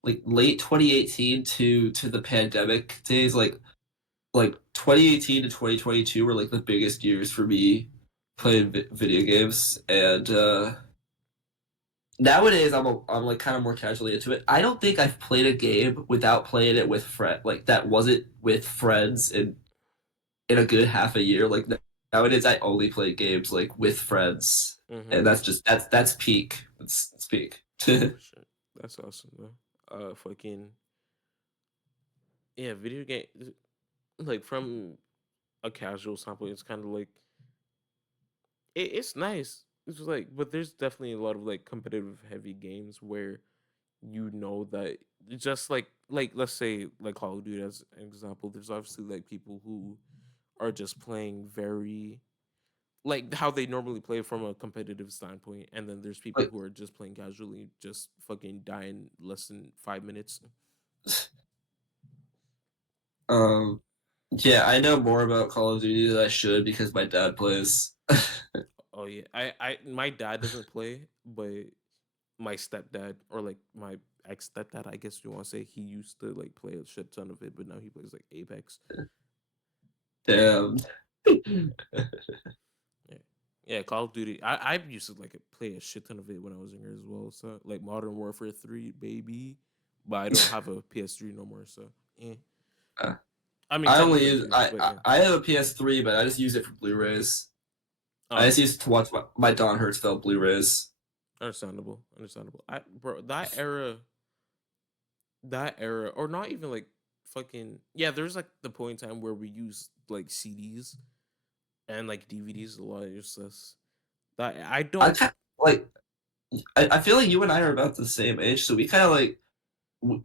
late 2018 to the pandemic days. Like 2018 to 2022 were like the biggest years for me playing video games, and nowadays I'm like kind of more casually into it. I don't think I've played a game without playing it with friend like that wasn't with friends in a good half a year. Like nowadays I only play games like with friends, Mm-hmm. and that's peak. It's peak. For sure, that's awesome though. Fucking yeah, video game like from a casual sample, it's kind of like it's nice. It's just like, but there's definitely a lot of like competitive heavy games where you know that just like let's say like Call of Duty as an example. There's obviously like people who are just playing very like how they normally play from a competitive standpoint, and then there's people Like who are just playing casually, just fucking dying less than 5 minutes. um Yeah, I know more about Call of Duty than I should because my dad plays. Oh yeah, my dad doesn't play, but my stepdad or like my ex stepdad, I guess you want to say, he used to like play a shit ton of it, but now he plays like Apex. Damn. Yeah, yeah, Call of Duty. I used to like play a shit ton of it when I was younger as well. So like Modern Warfare 3, baby, but I don't have a PS3 no more. So eh. I mean, I only technically I use do, but yeah. I have a PS3, but I just use it for Blu-rays. I Oh, just use it to watch my Don Hertzfeld Blu-rays. understandable, understandable. I bro, that era, or not even like fucking yeah. There's like the point in time where we use like CDs and like DVDs a lot. It's just that I I don't. kind like I feel like you and I are about the same age, so we kind of like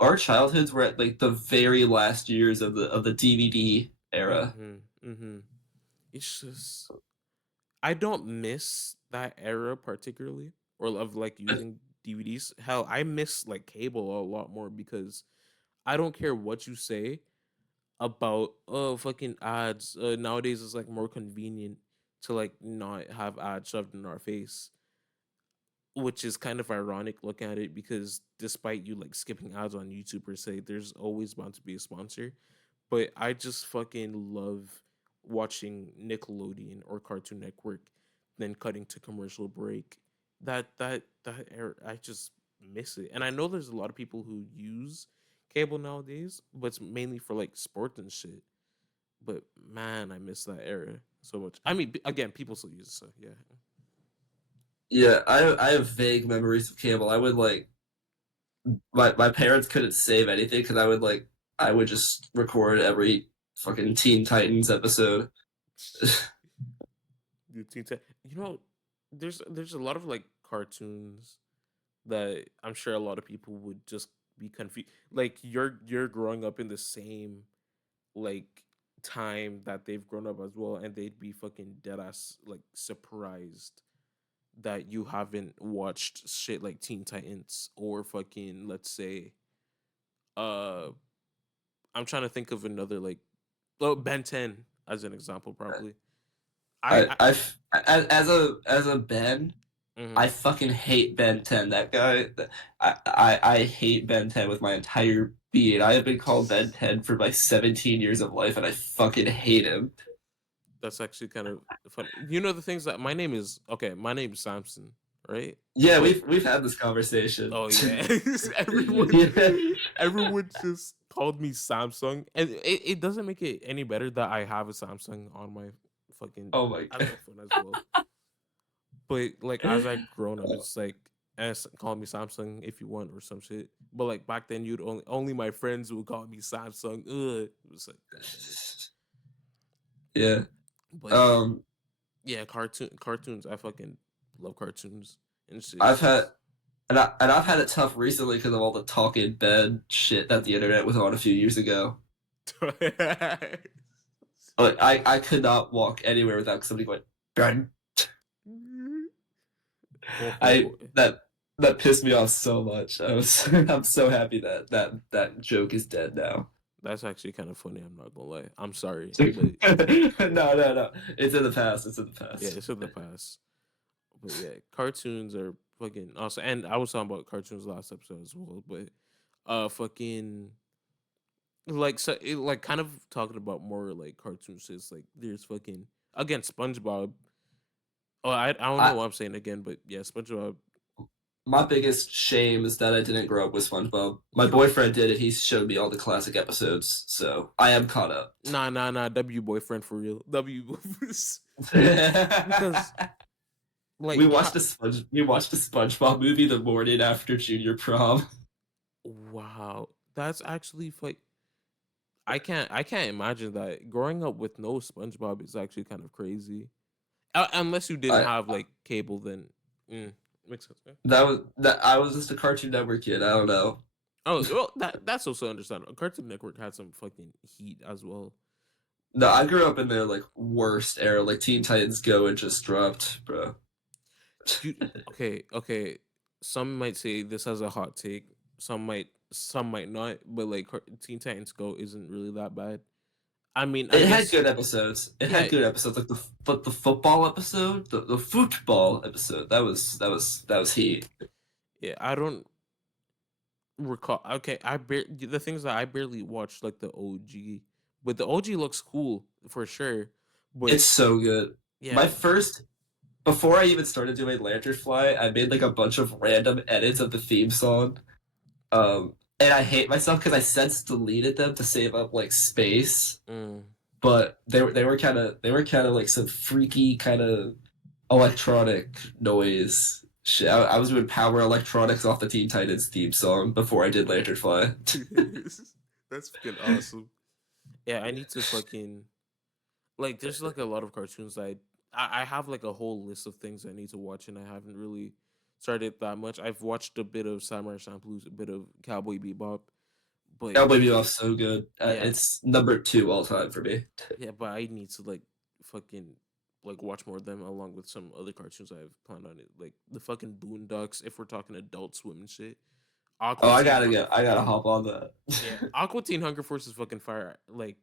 our childhoods were at like the very last years of the DVD era. Mm-hmm, mm-hmm. It's just I don't miss that era particularly, or of like using DVDs. Hell, I miss like cable a lot more because I don't care what you say about fucking ads. Nowadays it's like more convenient to like not have ads shoved in our face, which is kind of ironic looking at it because despite you like skipping ads on YouTube per se, there's always bound to be a sponsor. But I just fucking love watching Nickelodeon or Cartoon Network, then cutting to commercial break. I just miss it, and I know there's a lot of people who use cable nowadays, but it's mainly for like sport and shit. But man, I miss that era so much. I mean, again, people still use it, so yeah. Yeah, I have vague memories of cable. I would like my parents couldn't save anything because I would just record every fucking Teen Titans episode. The you know, there's a lot of like cartoons that I'm sure a lot of people would just be confused. Like you're growing up in the same like time that they've grown up as well, and they'd be fucking dead ass like surprised that you haven't watched shit like Teen Titans or fucking, let's say, uh I'm trying to think of another like, oh, Ben 10 as an example probably. I As a Ben, mhm. I fucking hate Ben 10. That guy, I hate Ben 10 with my entire being. I have been called Ben 10 for my 17 years of life, and I fucking hate him. That's actually kind of funny. You know the things that my name is okay. My name is Samson, right? Yeah, But we've had this conversation. oh yeah, everyone Yeah. everyone just called me Samsung, and it doesn't make it any better that I have a Samsung on my fucking Oh my as god. my phone as well. But like as I've grown up, it's like call me Samsung if you want or some shit. But like back then, you'd only my friends would call me Samsung. Ugh. It was like goddamn. Yeah. But Um, yeah, cartoons. I fucking love cartoons and shit. I've It's had just and I've had it tough recently because of all the talking bed shit that the internet was on a few years ago. Like I could not walk anywhere without somebody going, "Ben." ho ho ho. I that pissed me off so much. I was I'm so happy that that joke is dead now. That's actually kind of funny. I'm not gonna lie. I'm sorry, No, but no. It's in the past. It's in the yeah, past. it's in the past. But yeah, cartoons are fucking awesome. And I was talking about cartoons last episode as well. But fucking like so it, like kind of talking about more like cartoons. It's like there's fucking again SpongeBob. Oh, I don't know I what I'm saying again, but yeah, SpongeBob. My biggest shame is that I didn't grow up with SpongeBob. My boyfriend did it. He showed me all the classic episodes, so I am caught up. Nah. W boyfriend for real. W because like We watched a SpongeBob movie the morning after junior prom. wow, that's actually like I can't imagine that growing up with no SpongeBob is actually kind of crazy. Unless you didn't I have like cable, then mm, makes sense. Yeah. that I was just a Cartoon Network kid. I don't know. Oh well, that's also understandable. Cartoon Network had some fucking heat as well. No, I grew up in the like worst era. Like Teen Titans Go had just dropped, bro. Dude, okay. Some might say this has a hot take. Some might not. But like Teen Titans Go isn't really that bad. I mean, I It had guess good episodes. It yeah, had good episodes, like the football episode, the football episode. That was heat. yeah. I don't recall. Okay, the things that I barely watched like the OG, but the OG looks cool for sure. But It's so good. yeah, My first Before I even started doing Lanternfly, I made like a bunch of random edits of the theme song. And I hate myself because I since deleted them to save up like space. mm. But they were kind of like some freaky kind of electronic noise shit. I was doing power electronics off the Teen Titans theme song before I did Lanternfly. That's fucking awesome. Yeah, I need to fucking like. There's like a lot of cartoons I have like a whole list of things I need to watch, and I haven't really started that much. I've watched a bit of Samurai Champloo, a bit of Cowboy Bebop, but Cowboy Bebop's so good. yeah, It's number two all time for me. yeah, but I need to like fucking like watch more of them along with some other cartoons I've planned on it, like the fucking Boondocks. If we're talking Adult Swim and shit, Oh, Aqua I Teen gotta Hunger. get. I gotta hop on that. Yeah, Aqua Teen Hunger Force is fucking fire. Like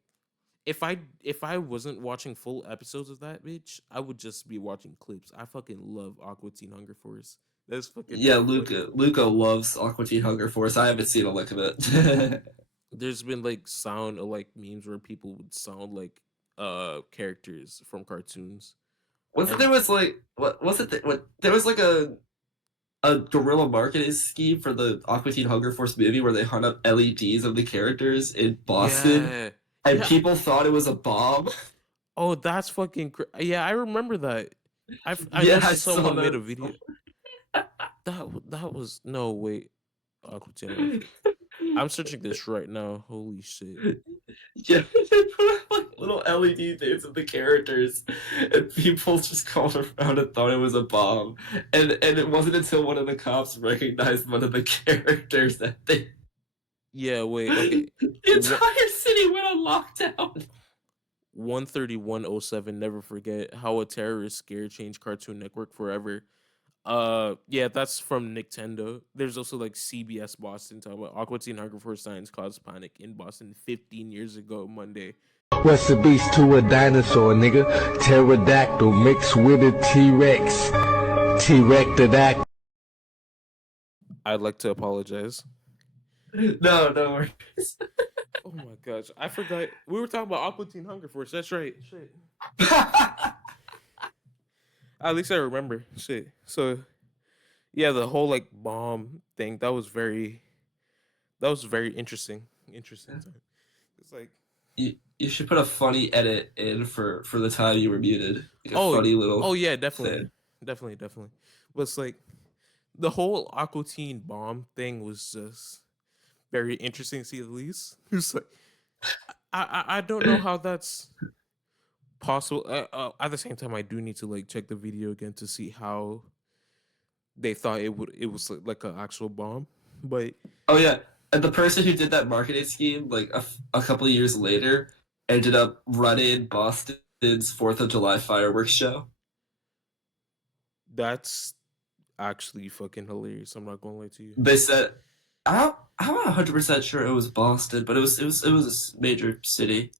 if I wasn't watching full episodes of that bitch, I would just be watching clips. I fucking love Aqua Teen Hunger Force. That's fucking Yeah, funny. Luca loves Aqua Teen Hunger Force. I haven't seen a lick of it. There's been like sound like memes where people would sound like characters from cartoons. Wasn't And there was like what was it? What there was like a guerrilla marketing scheme for the Aqua Teen Hunger Force movie where they hung up LEDs of the characters in Boston, yeah. and Yeah. people thought it was a bomb. Oh, that's fucking yeah, I remember that. I Yeah, know I saw someone made a that. video. That was no wait. Aqua Teen Hunger Force. I'm searching this right now. Holy shit. Yeah, they put up like little LED things of the characters, and people just called around and thought it was a bomb. And it wasn't until one of the cops recognized one of the characters that they Yeah, wait, okay. the entire city went on lockdown. 13107, never forget how a terrorist scare changed Cartoon Network forever. Yeah, that's from Nintendo. There's also like CBS Boston talking about Aqua Teen Hunger Force Science caused panic in Boston 15 years ago Monday. What's the beast to a dinosaur, nigga? Pterodactyl mixed with a T-Rex. T-Rex. I'd like to apologize. No, no worries. Oh my gosh, I forgot we were talking about Aqua Teen Hunger Force. That's right. Shit. At least I remember. Shit. So yeah, the whole like bomb thing that was very interesting. Interesting time. It's like You should put a funny edit in for the time you were muted. Like a oh funny little oh yeah, definitely, thing. definitely. But it's like the whole Aqua Teen bomb thing was just very interesting to see the least. It's like I don't know how that's possible. At the same time, I do need to like check the video again to see how they thought it was like an actual bomb. But Oh yeah, and the person who did that marketing scheme, like a couple of years later, ended up running Boston's Fourth of July fireworks show. that's actually fucking hilarious. I'm not gonna lie to you. They said, I'm not 100% sure it was Boston, but it was a major city.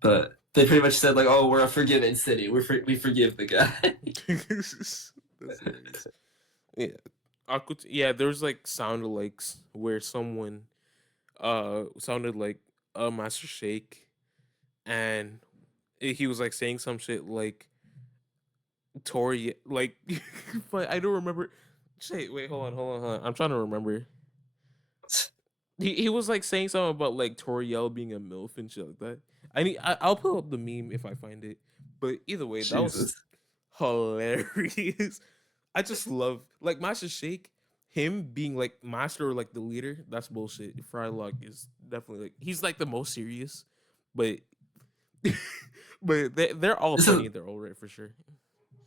But they pretty much said like, oh, we're a forgiving city. We forgive the guy. That's hilarious. Yeah, yeah. There's like sound alikes where someone sounded like a Master Shake, and he was like saying some shit like Tori, like, but I don't remember. Shit, wait, hold on. I'm trying to remember. He was like saying something about like Toriel being a MILF and shit like that. I'll pull up the meme if I find it. But either way, that was Jesus. hilarious. I just love like Master Shake, him being like master or like the leader. That's bullshit. Frylock is definitely like he's like the most serious, but but they're all This is funny in their own right for sure.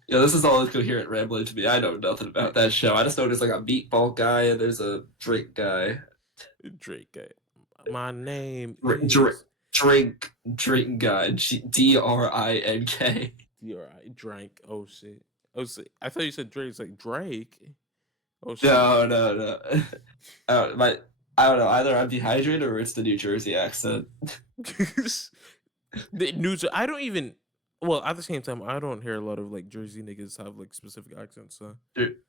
Yeah, this is all incoherent rambling to me. I know nothing about that show. I just know there's like a meatball guy and there's a drink guy. Drake, my name Drink, drink, is drink guy. Drink. DRI. Drank. Oh shit. Oh, I thought you said Drake. It's like Drake. Oh shit. No, no, no. My I don't know. Either I'm dehydrated or it's the New Jersey accent. The I don't even. Well, at the same time, I don't hear a lot of like Jersey niggas have like specific accents. So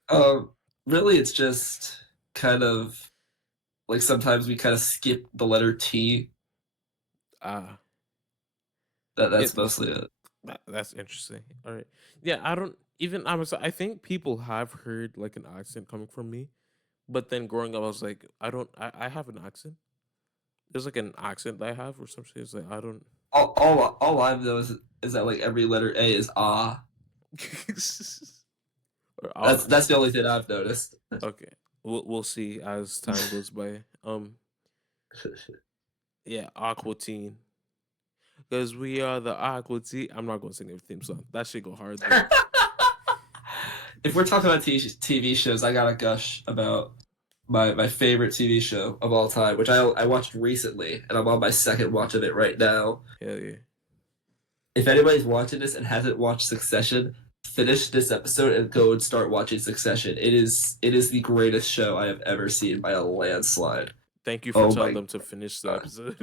Um, really, it's just kind of like sometimes we kind of skip the letter T. ah, yeah, That's mostly it. that's interesting. All right, yeah, I don't even. I think people have heard like an accent coming from me, but then growing up, I was like, I don't. I have an accent. There's like an accent that I have or some shit. It's like I don't. All I know is that like every letter A is ah. Or That's the only thing I've noticed. okay. We'll see as time goes by. Yeah, Aqua Teen. Because we are the Aqua Teen. I'm not gonna sing the theme song. That shit go hard though. If we're talking about TV shows, I gotta gush about my favorite TV show of all time, which I watched recently, and I'm on my second watch of it right now. Hell yeah. If anybody's watching this and hasn't watched Succession, finish this episode and go and start watching Succession. It is the greatest show I have ever seen by a landslide. Thank you for telling them to finish the episode.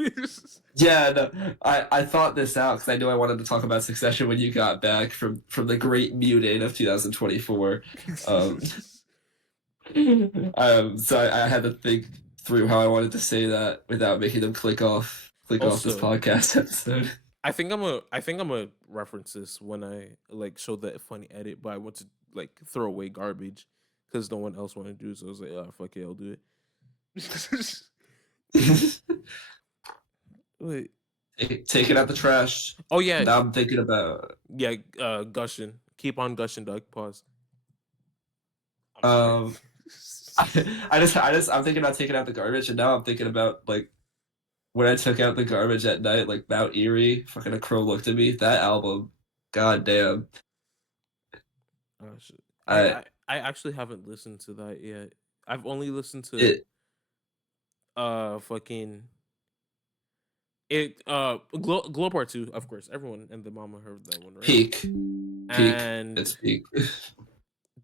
Yeah, no, I thought this out because I knew I wanted to talk about Succession when you got back from the great muting of 2024. So I had to think through how I wanted to say that without making them click off this podcast episode. I think I'm a reference this when I like show that funny edit, but I want to like throw away garbage because no one else wanted to do it. So I was like, oh fuck it, I'll do it. Wait. Take it out the trash. Oh yeah. Now I'm thinking about gushing. Keep on gushing, Doug. Pause. I'm thinking about taking out the garbage, and now I'm thinking about like when I took out the garbage at night, like Mount Erie, fucking a crow looked at me. That album, goddamn. Oh shit. I actually haven't listened to that yet. I've only listened to it. Fucking it. Glow Part 2, of course. Everyone and the mama heard that one, right? Peak. And it's peak.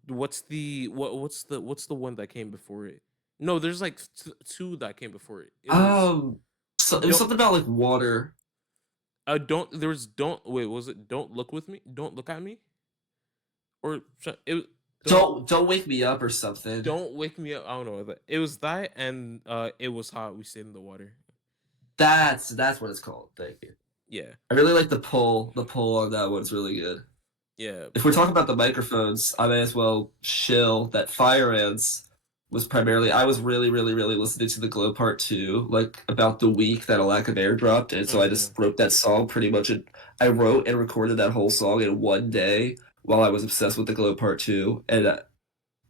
What's the one that came before it? No, there's like two that came before it. It was something about like water. Don't was it Don't Look With Me? Don't Look At Me? Or Don't Wake Me Up or something. Don't Wake Me Up. I don't know. It was that and It Was Hot, We Stayed in the Water. That's what it's called. Thank you. Yeah. I really like the pull. The pull on that one's really good. Yeah. If we're talking about the microphones, I may as well shill that Fire Ants was primarily. I was really, really, really listening to the Glow Part 2, like about the week that A Lack of Air dropped, and so I just wrote that song pretty much. I wrote and recorded that whole song in one day while I was obsessed with the Glow Part 2, and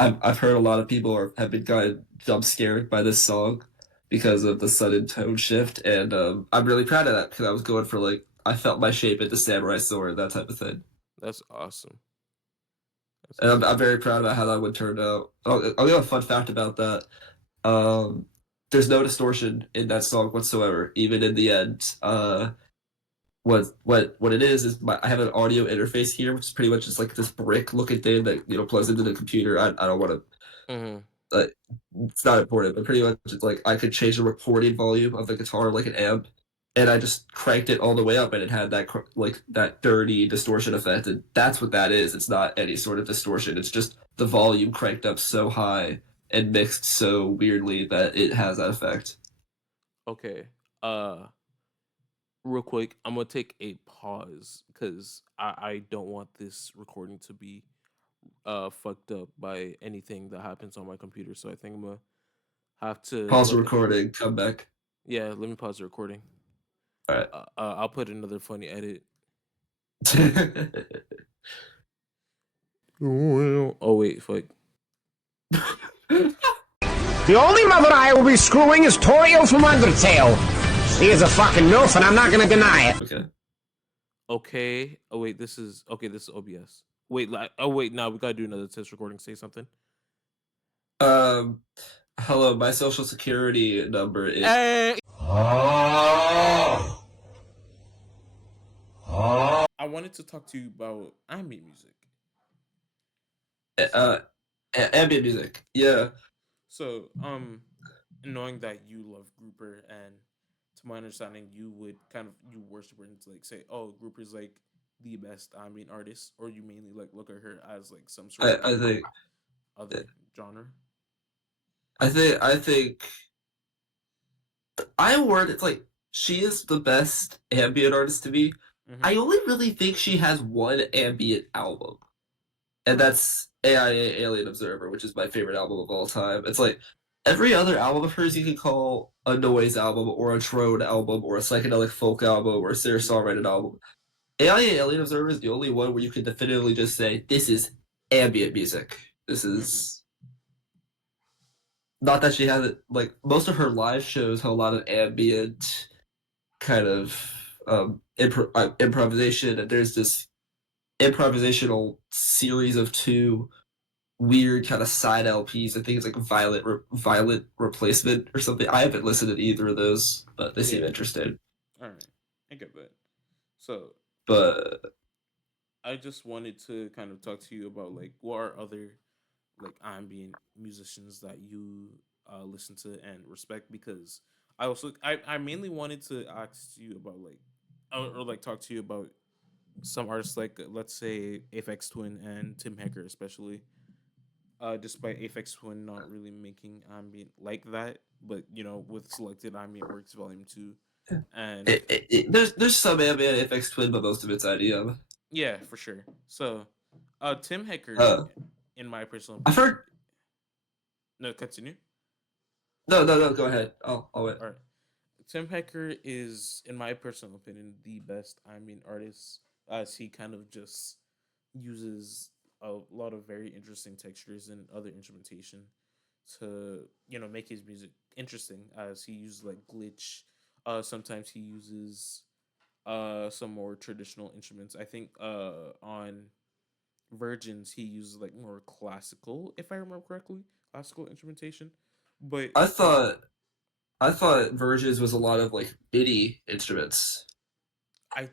I've heard a lot of people have been kind of jump scared by this song because of the sudden tone shift, and I'm really proud of that because I was going for like I felt my shape into Samurai Sword, that type of thing. That's awesome. And I'm very proud about how that one turned out. I'll give a fun fact about that. There's no distortion in that song whatsoever, even in the end. What it is I have an audio interface here, which is pretty much just like this brick looking thing that plugs into the computer. I don't want to. It's not important, but pretty much it's like I could change the recording volume of the guitar like an amp, and I just cranked it all the way up, and it had that dirty distortion effect, and that's what that is. It's not any sort of distortion. It's just the volume cranked up so high and mixed so weirdly that it has that effect. Okay. Real quick, I'm gonna take a pause because I don't want this recording to be fucked up by anything that happens on my computer. So I think I'm gonna have to pause the recording, come back. Yeah, let me pause the recording. All right. I'll put another funny edit. Oh wait, fuck. The only mother I will be screwing is Toriel from Undertale. He is a fucking MILF, and I'm not gonna deny it. Okay. Oh wait, this is OBS. Wait, now we gotta do another test recording. Say something. Hello, my social security number is. Hey! I wanted to talk to you about ambient music. Ambient music, yeah. So, knowing that you love Grouper, and to my understanding, you would kind of you worship her and to like say, "Oh, Grouper's like the best ambient artist," or you mainly like look at her as like some sort of I like think other genre. I think I word it's like she is the best ambient artist to me. Mm-hmm. I only really think she has one ambient album, and Right. that's AIA Alien Observer, which is my favorite album of all time. It's like every other album of hers you can call a noise album or a drone album or a psychedelic folk album or a Yeah. singer-songwriter album. AIA Alien Observer is the only one where you can definitively just say this is ambient music. This Mm-hmm. is not that she has it like most of her live shows have a lot of ambient kind of improvisation, and there's this improvisational series of two weird kind of side LPs. I think it's like Violet Replacement or something. I haven't listened to either of those, but they seem Yeah. interesting. All right. I get that. So But I just wanted to kind of talk to you about like what are other like ambient musicians that you listen to and respect, because I mainly wanted to ask you about like or like talk to you about some artists like let's say Aphex Twin and Tim Hacker especially. Despite Aphex Twin not really making ambient like that, but you know with Selected Ambient Works Volume 2 and there's some ambient FX Twin, but most of it's IDM. yeah, for sure. So Tim Hacker, Uh, in my personal I've opinion, heard. no, continue. No. Go ahead. I'll wait. All right. Tim Hacker is, in my personal opinion, the best ambient artist, as he kind of just uses a lot of very interesting textures and other instrumentation to make his music interesting. As he uses like glitch, sometimes he uses some more traditional instruments. I think on Virgins he uses like more classical, if I remember correctly, classical instrumentation. But I from thought I thought Verges was a lot of like MIDI instruments. I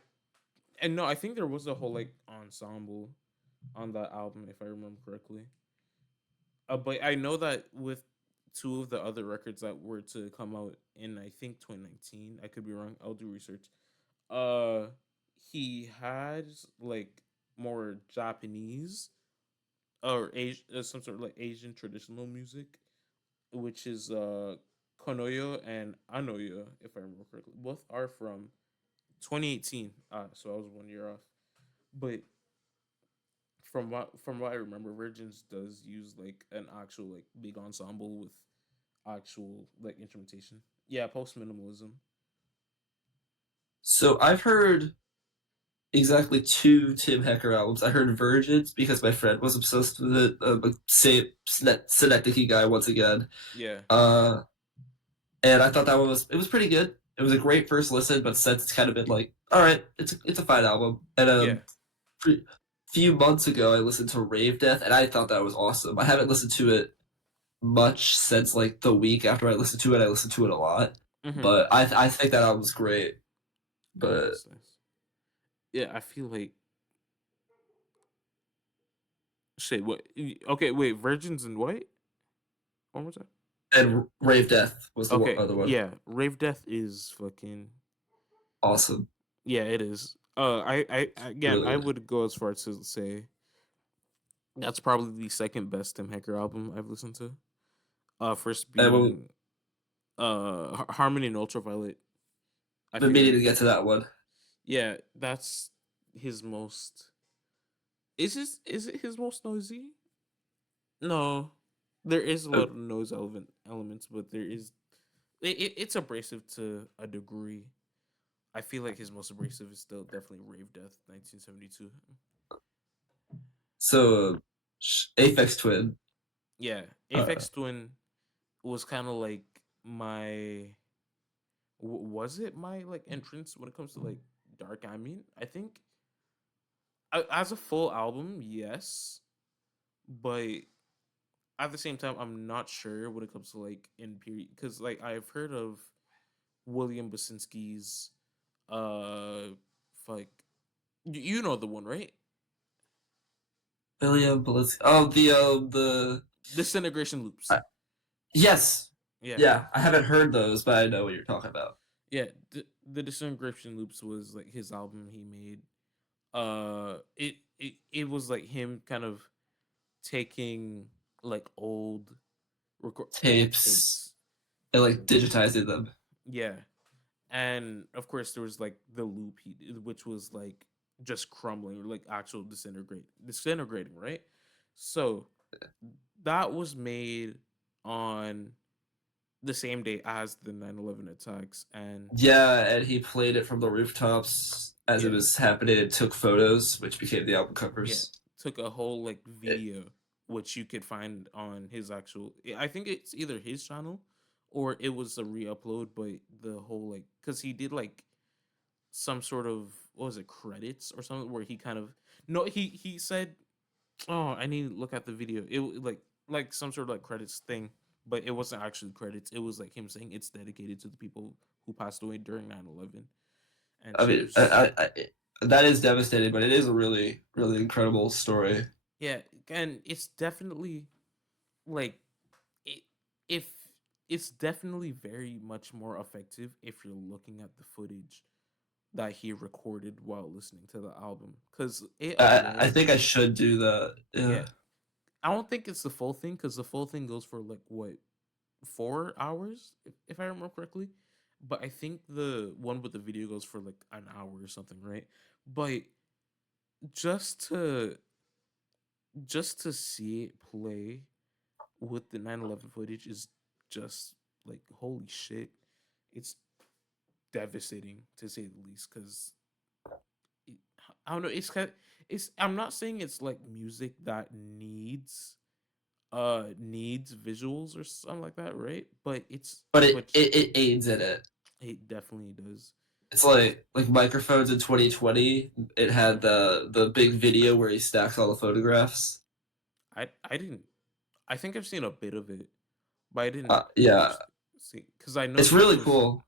and no, I think there was a whole like ensemble on that album, if I remember correctly. But I know that with two of the other records that were to come out in I think 2019, I could be wrong. I'll do research. Uh, he has like more Japanese or Asian, some sort of like Asian traditional music, which is Konoyo and Anoyo, if I remember correctly. Both are from 2018. So I was 1 year off. But from what I remember, Virgins does use like an actual like big ensemble with actual like instrumentation. Yeah, post minimalism. So I've heard exactly two Tim Hecker albums. I heard Virgins because my friend was obsessed with it. Same Synecdoche guy once again. Yeah, Uh, and I thought that one was pretty good. It was a great first listen, but since it's kind of been like, all right, it's a fine album. And yeah. few months ago, I listened to Rave Death, and I thought that was awesome. I haven't listened to it much since like the week after I listened to it. I listened to it a lot, Mm-hmm. but I think that album's great. But Nice, nice. Yeah, I feel like shit. What? Okay, wait. Virgins and what? One more time. and Rave Death was the Okay, other one. yeah. Rave Death is fucking. Awesome, Yeah, it is. Again, I really. would go as far as to say that's probably the second best Tim Hacker album I've listened to. First And we'll being Harmony and Ultraviolet. I been feel meaning like to get to that one. yeah, that's his most. Is it his most noisy? No, there is a Uh, lot of noise elements, but there is it's abrasive to a degree. I feel like his most abrasive is still definitely Rave Death, 1972. So, Aphex Twin. Yeah, Uh, Aphex Twin was kind of like my was it my like entrance when it comes to like dark ambient? I think as a full album, yes, but at the same time, I'm not sure when it comes to like in period because like I've heard of William Basinski's uh like you know the one, right? William Blitzky. Oh, the Disintegration loops. uh, yes, Yeah, Yeah, I haven't heard those, but I know what you're talking about. yeah. The Disintegration Loops was like his album he made. It was like him kind of taking like old Tapes tapes. and Yeah, like digitizing them. yeah, and of course there was like the loop he did, which was like just crumbling or like actual disintegrating, right? So that was made on the same day as the 9/11 attacks, and Yeah, and he played it from the rooftops as it yeah, was happening and took photos, which became the album yeah, covers. took a whole like It, video which you could find on his actual, I think it's either his channel or it was a re-upload, but the whole like because he did like some sort of, what was it, credits or something where he kind of, no, he said, oh, I need to look at the video. Like some sort of like credits thing, but it wasn't actually credits. It was like him saying it's dedicated to the people who passed away during 9/11 and I shit. It mean, was just that is devastating, but it is a really, really incredible story. yeah, and it's definitely like it, if it's definitely very much more effective if you're looking at the footage that he recorded while listening to the album, because it I alone, think I should do that. yeah, Yeah. I don't think it's the full thing because the full thing goes for like what, 4 hours if I remember correctly, but I think the one with the video goes for like an hour or something, right? But just to just to see it play with the 9/11 footage is just like holy shit. It's devastating to say the least because I don't know. It's kind. It's. I'm not saying it's like music that needs visuals or something like that, right? But it's But but it aids in it. it definitely does. It's like microphones in 2020. It had the big video where he stacks all the photographs. I didn't. I think I've seen a bit of it, but I didn't Yeah, watch. See, because I it's noticed like it really was cool.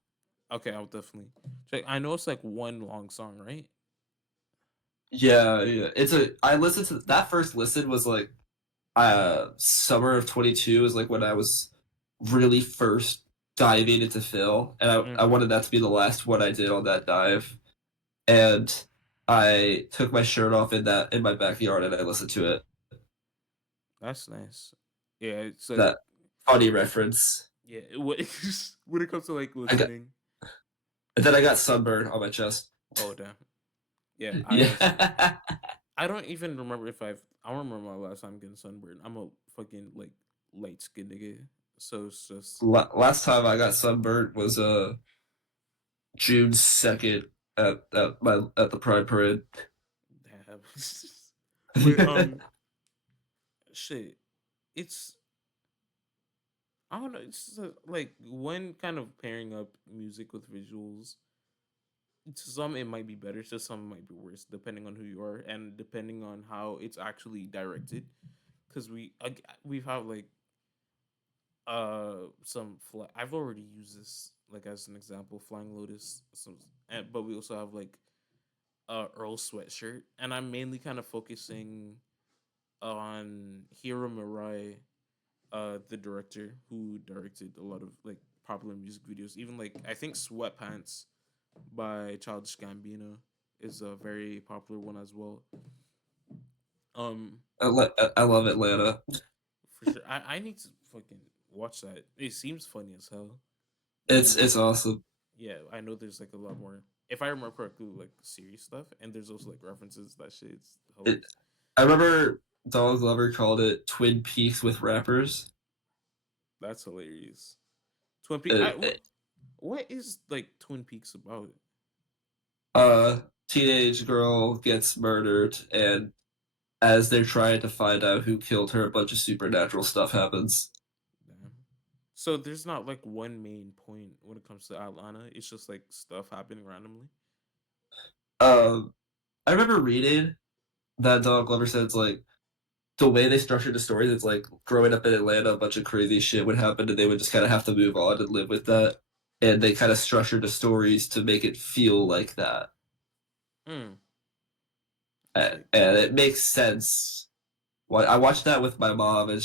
okay. I'll definitely check. I know it's like one long song, right? Yeah, yeah. It's a. I listened to that first listen was like summer of 22 is like when I was really first diving into Phil, and I Mm-hmm. wanted that to be the last one I did on that dive. And I took my shirt off in my backyard and I listened to it. That's nice. Yeah, it's like That funny reference. yeah. When it comes to like I got listening, and then I got sunburn on my chest. oh damn. Yeah, Yeah. I don't even remember if I don't remember my last time getting sunburned. I'm a fucking like light skinned nigga, so it's just Last time I got sunburnt was June 2nd at the Pride Parade. damn. But shit, it's I don't know. It's just, like when kind of pairing up music with visuals. To some it might be better, to some it might be worse, depending on who you are and depending on how it's actually directed. Because we've had like I've already used this like as an example, Flying Lotus, but we also have like Earl Sweatshirt, and I'm mainly kind of focusing on Hiro Murai, the director who directed a lot of like popular music videos. Even like I think Sweatpants by Childish Gambino is a very popular one as well. Um, I love Atlanta. for sure, I need to fucking watch that. It seems funny as hell. And It's awesome. yeah, I know there's like a lot more. If I remember correctly, like serious stuff, and there's also like references. That shit's It, hilarious. I remember Donald Glover called it Twin Peaks with rappers. That's hilarious. Twin Peaks. It, What is like Twin Peaks about? uh teenage girl gets murdered, and as they're trying to find out who killed her, a bunch of supernatural stuff happens. Damn. So there's not like one main point when it comes to Atlanta. It's just like stuff happening randomly. um I remember reading that Donald Glover said it's like the way they structured the stories, it's like growing up in Atlanta, a bunch of crazy shit would happen, and they would just kind of have to move on and live with that. And they kind of structured the stories to make it feel like that, Hmm. and it makes sense. Well, I watched that with my mom, and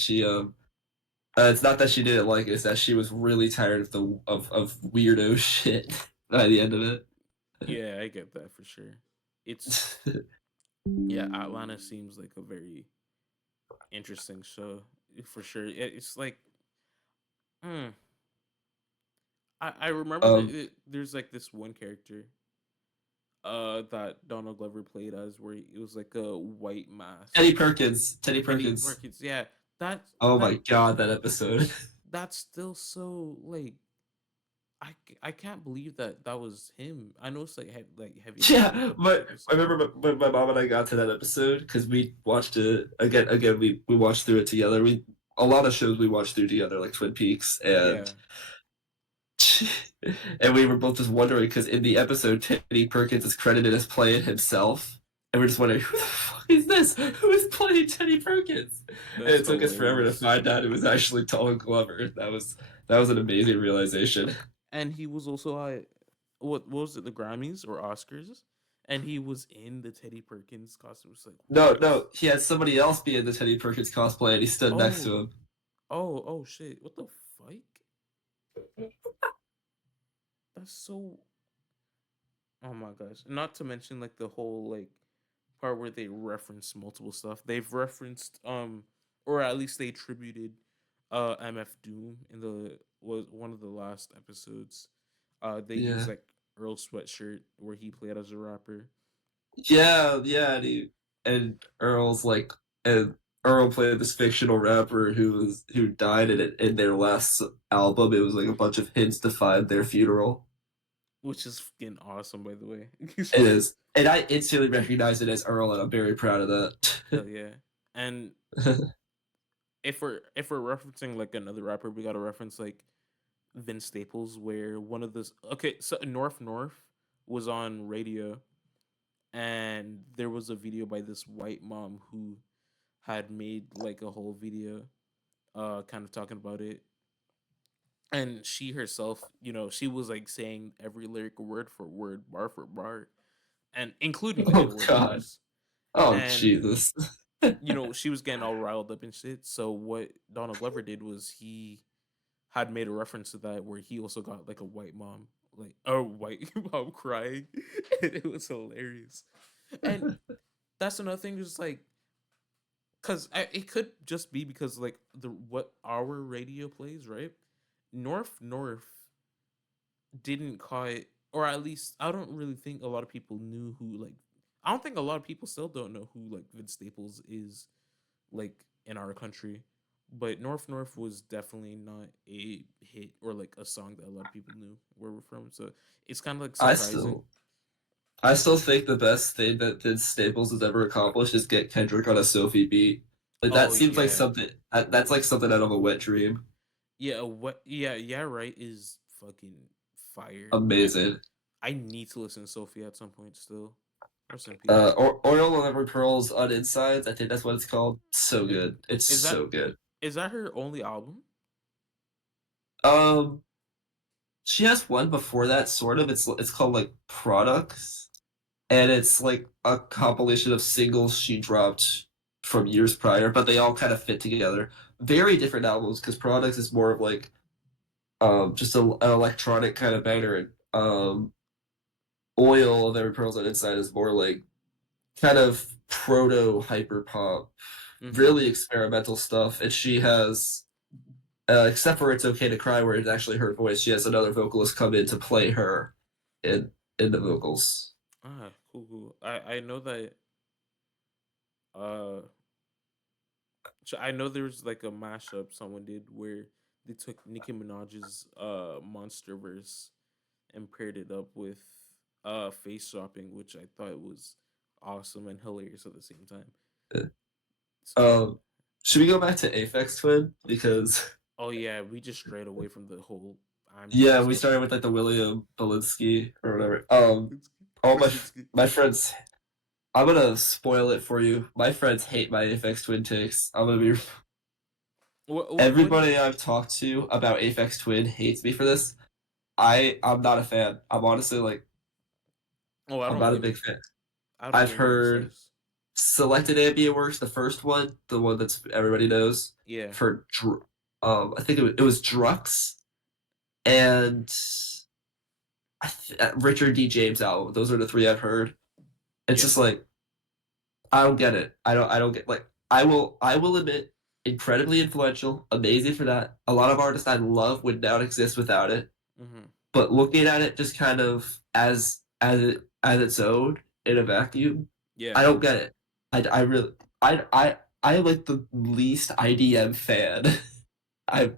It's not that she didn't like it; it's that she was really tired of of weirdo shit by the end of it. Yeah, I get that for sure. It's yeah, Atlanta seems like a very interesting show for sure. It's like, mm, I remember um, there's like this one character that Donald Glover played as where it was like a white mask. Teddy Perkins. Teddy Teddy Perkins. Perkins, yeah, that Oh my that god, that episode. that's still so like I can't believe that that was him. I know it's like heavy handed, Yeah, but it's but like it's I like remember when my mom and I got to that episode because we watched it again. Again, we watched through it together. We a lot of shows we watched through together, like Twin Peaks, yeah, and we were both just wondering because in the episode, Teddy Perkins is credited as playing himself, and we're just wondering who the fuck is this? Who is playing Teddy Perkins? And that's it took us forever to hilarious. find out it was actually Donald Glover. That was an amazing realization. And he was also at what was it, the Grammys or Oscars? And he was in the Teddy Perkins costume. It's like No, what? no, he had somebody else be in the Teddy Perkins cosplay, and he stood next to Oh, him. oh shit! What the fuck? That's so. Oh my gosh! Not to mention like the whole like part where they reference multiple stuff. They've referenced or at least they attributed MF Doom in the was one of the last episodes. They used Yeah. like Earl Sweatshirt where he played as a rapper. Yeah, yeah, and Earl's like, and Earl played this fictional rapper who died in their last album. It was like a bunch of hints to find their funeral. Which is fucking awesome, by the way. It is, and I instantly recognized it as Earl, and I'm very proud of Hell that. yeah! And if we're referencing like another rapper, we gotta reference like Vince Staples, where one of those. Okay, so North North was on radio, and there was a video by this white mom who had made like a whole video, kind of talking about it, and she herself, she was like saying every lyric word for word, bar for bar, and including the Oh N word, of God! course. Oh And Jesus! she was getting all riled up and shit. So what Donald Glover did was he had made a reference to that where he also got like a white mom, like a white mom crying, and it was hilarious. And that's another thing, just like because it could just be because like the what our radio plays, right? North North didn't call it, or at least I don't really think a lot of people knew who like. I don't think a lot of people still don't know who like Vince Staples is like in our country. But North North was definitely not a hit or like a song that a lot of people knew where we're from. So it's kind of like I surprising. still, I still think the best thing that Vince Staples has ever accomplished is get Kendrick on a Sophie beat. Like that Oh seems like yeah, something that's like something out of a wet dream. yeah. What? Yeah. Right. Is fucking fire. Amazing. I need to listen to Sophie at some point still. Rest in peace. Oil on Every Pearls on Insides. I think that's what it's called. So good. It's Is that so good. is that her only album? Um, she has one before that, sort of. It's called like Products, and it's like a compilation of singles she dropped from years prior, but they all kind of fit together. Very different albums because Products is more of like just an electronic kind of banger, and Oil of Every Pearls on Inside is more like kind of proto hyper pop, Mm-hmm. really experimental stuff. And she has, except for It's Okay to Cry, where it's actually her voice, she has another vocalist come in to play her in in the vocals. Ah, cool. I know that. Uh, so I know there's like a mashup someone did where they took Nicki Minaj's Monster Verse and paired it up with face swapping, which I thought was awesome and hilarious at the same time. Uh, So should we go back to Aphex Twin? Because oh yeah, we just strayed away from the whole I'm yeah, we disgusted. started with like the William Belinsky or whatever. All Brzezinski. my friends. I'm gonna spoil it for you. My friends hate my Aphex Twin takes. I'm gonna be What? everybody I've talked to about Aphex Twin hates me for this. I'm not a fan. I'm honestly like Oh, I I'm don't not a blame big you. fan. I don't I've blame you in the heard slightest. Selected Ambient Works, the first one, the one that's everybody knows, Yeah. for I think it was Drux and Richard D. James album. Those are the three I've heard. It's Yeah. just like I don't get it. I don't get like I will admit incredibly influential, amazing for that. A lot of artists I love would not exist without it. Mm-hmm. But looking at it just kind of as its own in a vacuum, Yeah. I don't get it. I really I like the least IDM fan. I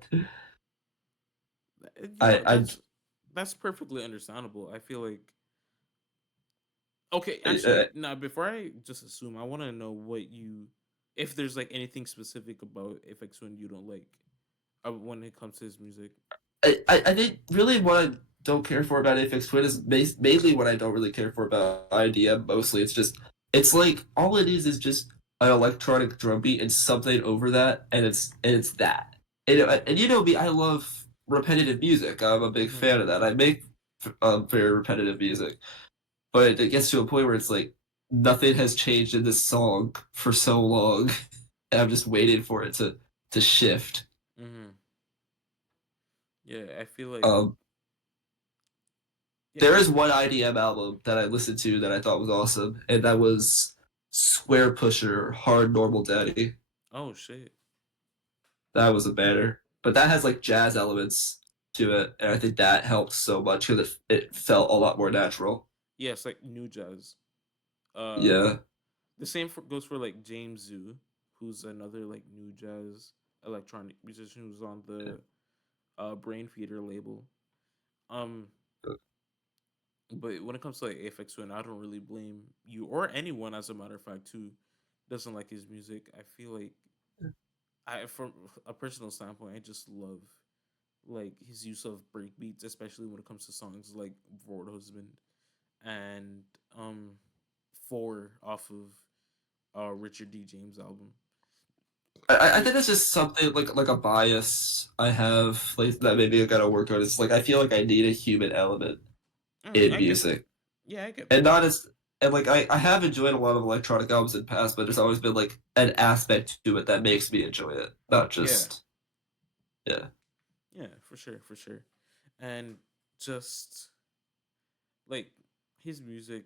You know, I that's perfectly understandable. I feel like okay, I actually, now before I just assume, I want to know what you, if there's like anything specific about FX Twin you don't like, when it comes to his music. I think really what I don't care for about Aphex Twin is mainly what I don't really care for about IDM. Mostly, it's like all it is just an electronic drum beat and something over that, and it's that. And you know me, I love repetitive music. I'm a big Mm-hmm. fan of that. I make very repetitive music, but it gets to a point where it's like nothing has changed in this song for so long, and I'm just waiting for it to shift. Mm-hmm. Yeah, I feel like Um, yeah. There is one IDM album that I listened to that I thought was awesome, and that was Square Pusher Hard Normal Daddy. Oh shit. That was a banner. But that has like jazz elements to it, and I think that helped so much because it felt a lot more natural. Yeah, it's like new jazz. Uh, Yeah. the same goes for like James Zoo, who's another like new jazz electronic musician who's on the Brain Feeder label. Um, but when it comes to like Aphex Twin, I don't really blame you or anyone, as a matter of fact, who doesn't like his music. I feel like from a personal standpoint, I just love like his use of breakbeats, especially when it comes to songs like Vord Husband and um Four off of Richard D. James album. I think that's just something like a bias I have like that maybe I gotta work on. It's like I feel like I need a human element in I get that. music. Yeah, I get And that. not as and like I have enjoyed a lot of electronic albums in the past, but there's always been like an aspect to it that makes me enjoy it, not Yeah, just yeah. yeah, for sure, for sure. And just like his music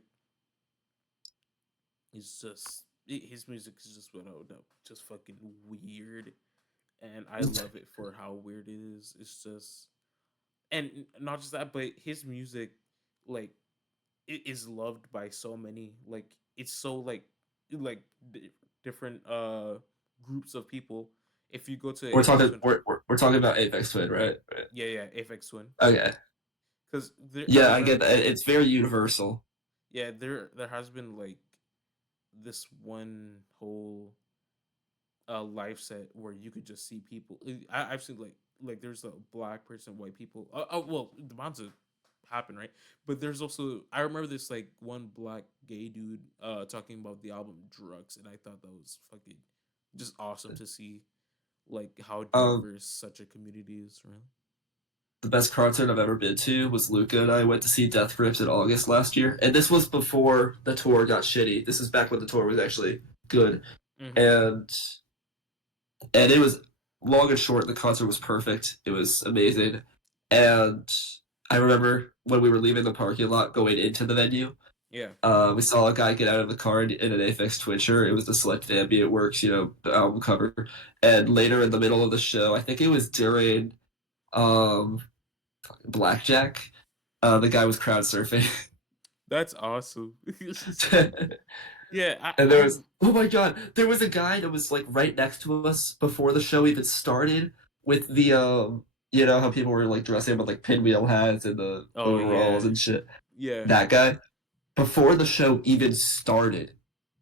his music is just without doubt just fucking weird, and I love it for how weird it is. It's just, and not just that, but his music, like, it is loved by so many. Like, it's so like different groups of people. If you go to We're Apex talking Twin, we're talking about Apex Twin, right? Right. yeah, yeah, Apex Twin, Okay. because I Yeah, I get remember, that. It's very universal. yeah, there has been like this one whole live set where you could just see people. I've seen like there's a black person, white people. Oh well, the bounds have happened, right? But there's also, I remember this like one black gay dude talking about the album Drugs, and I thought that was fucking just awesome to see like how Um, diverse such a community is, really. the best concert I've ever been to was Luca and I went to see Death Grips in August last year, and this was before the tour got shitty. This is back when the tour was actually good, Mm-hmm. and it was long and short. The concert was perfect. It was amazing, and I remember when we were leaving the parking lot going into the venue. Yeah. We saw a guy get out of the car in an Aphex Twitcher. It was the Selected Ambient Works, the album cover. And later in the middle of the show, I think it was during um, Blackjack, the guy was crowd surfing. That's awesome. And Yeah, there I've was, oh my god, there was a guy that was like right next to us before the show even started with the, you know how people were like dressing up with like pinwheel hats and the oh overalls yeah, and shit. yeah. That guy, before the show even started,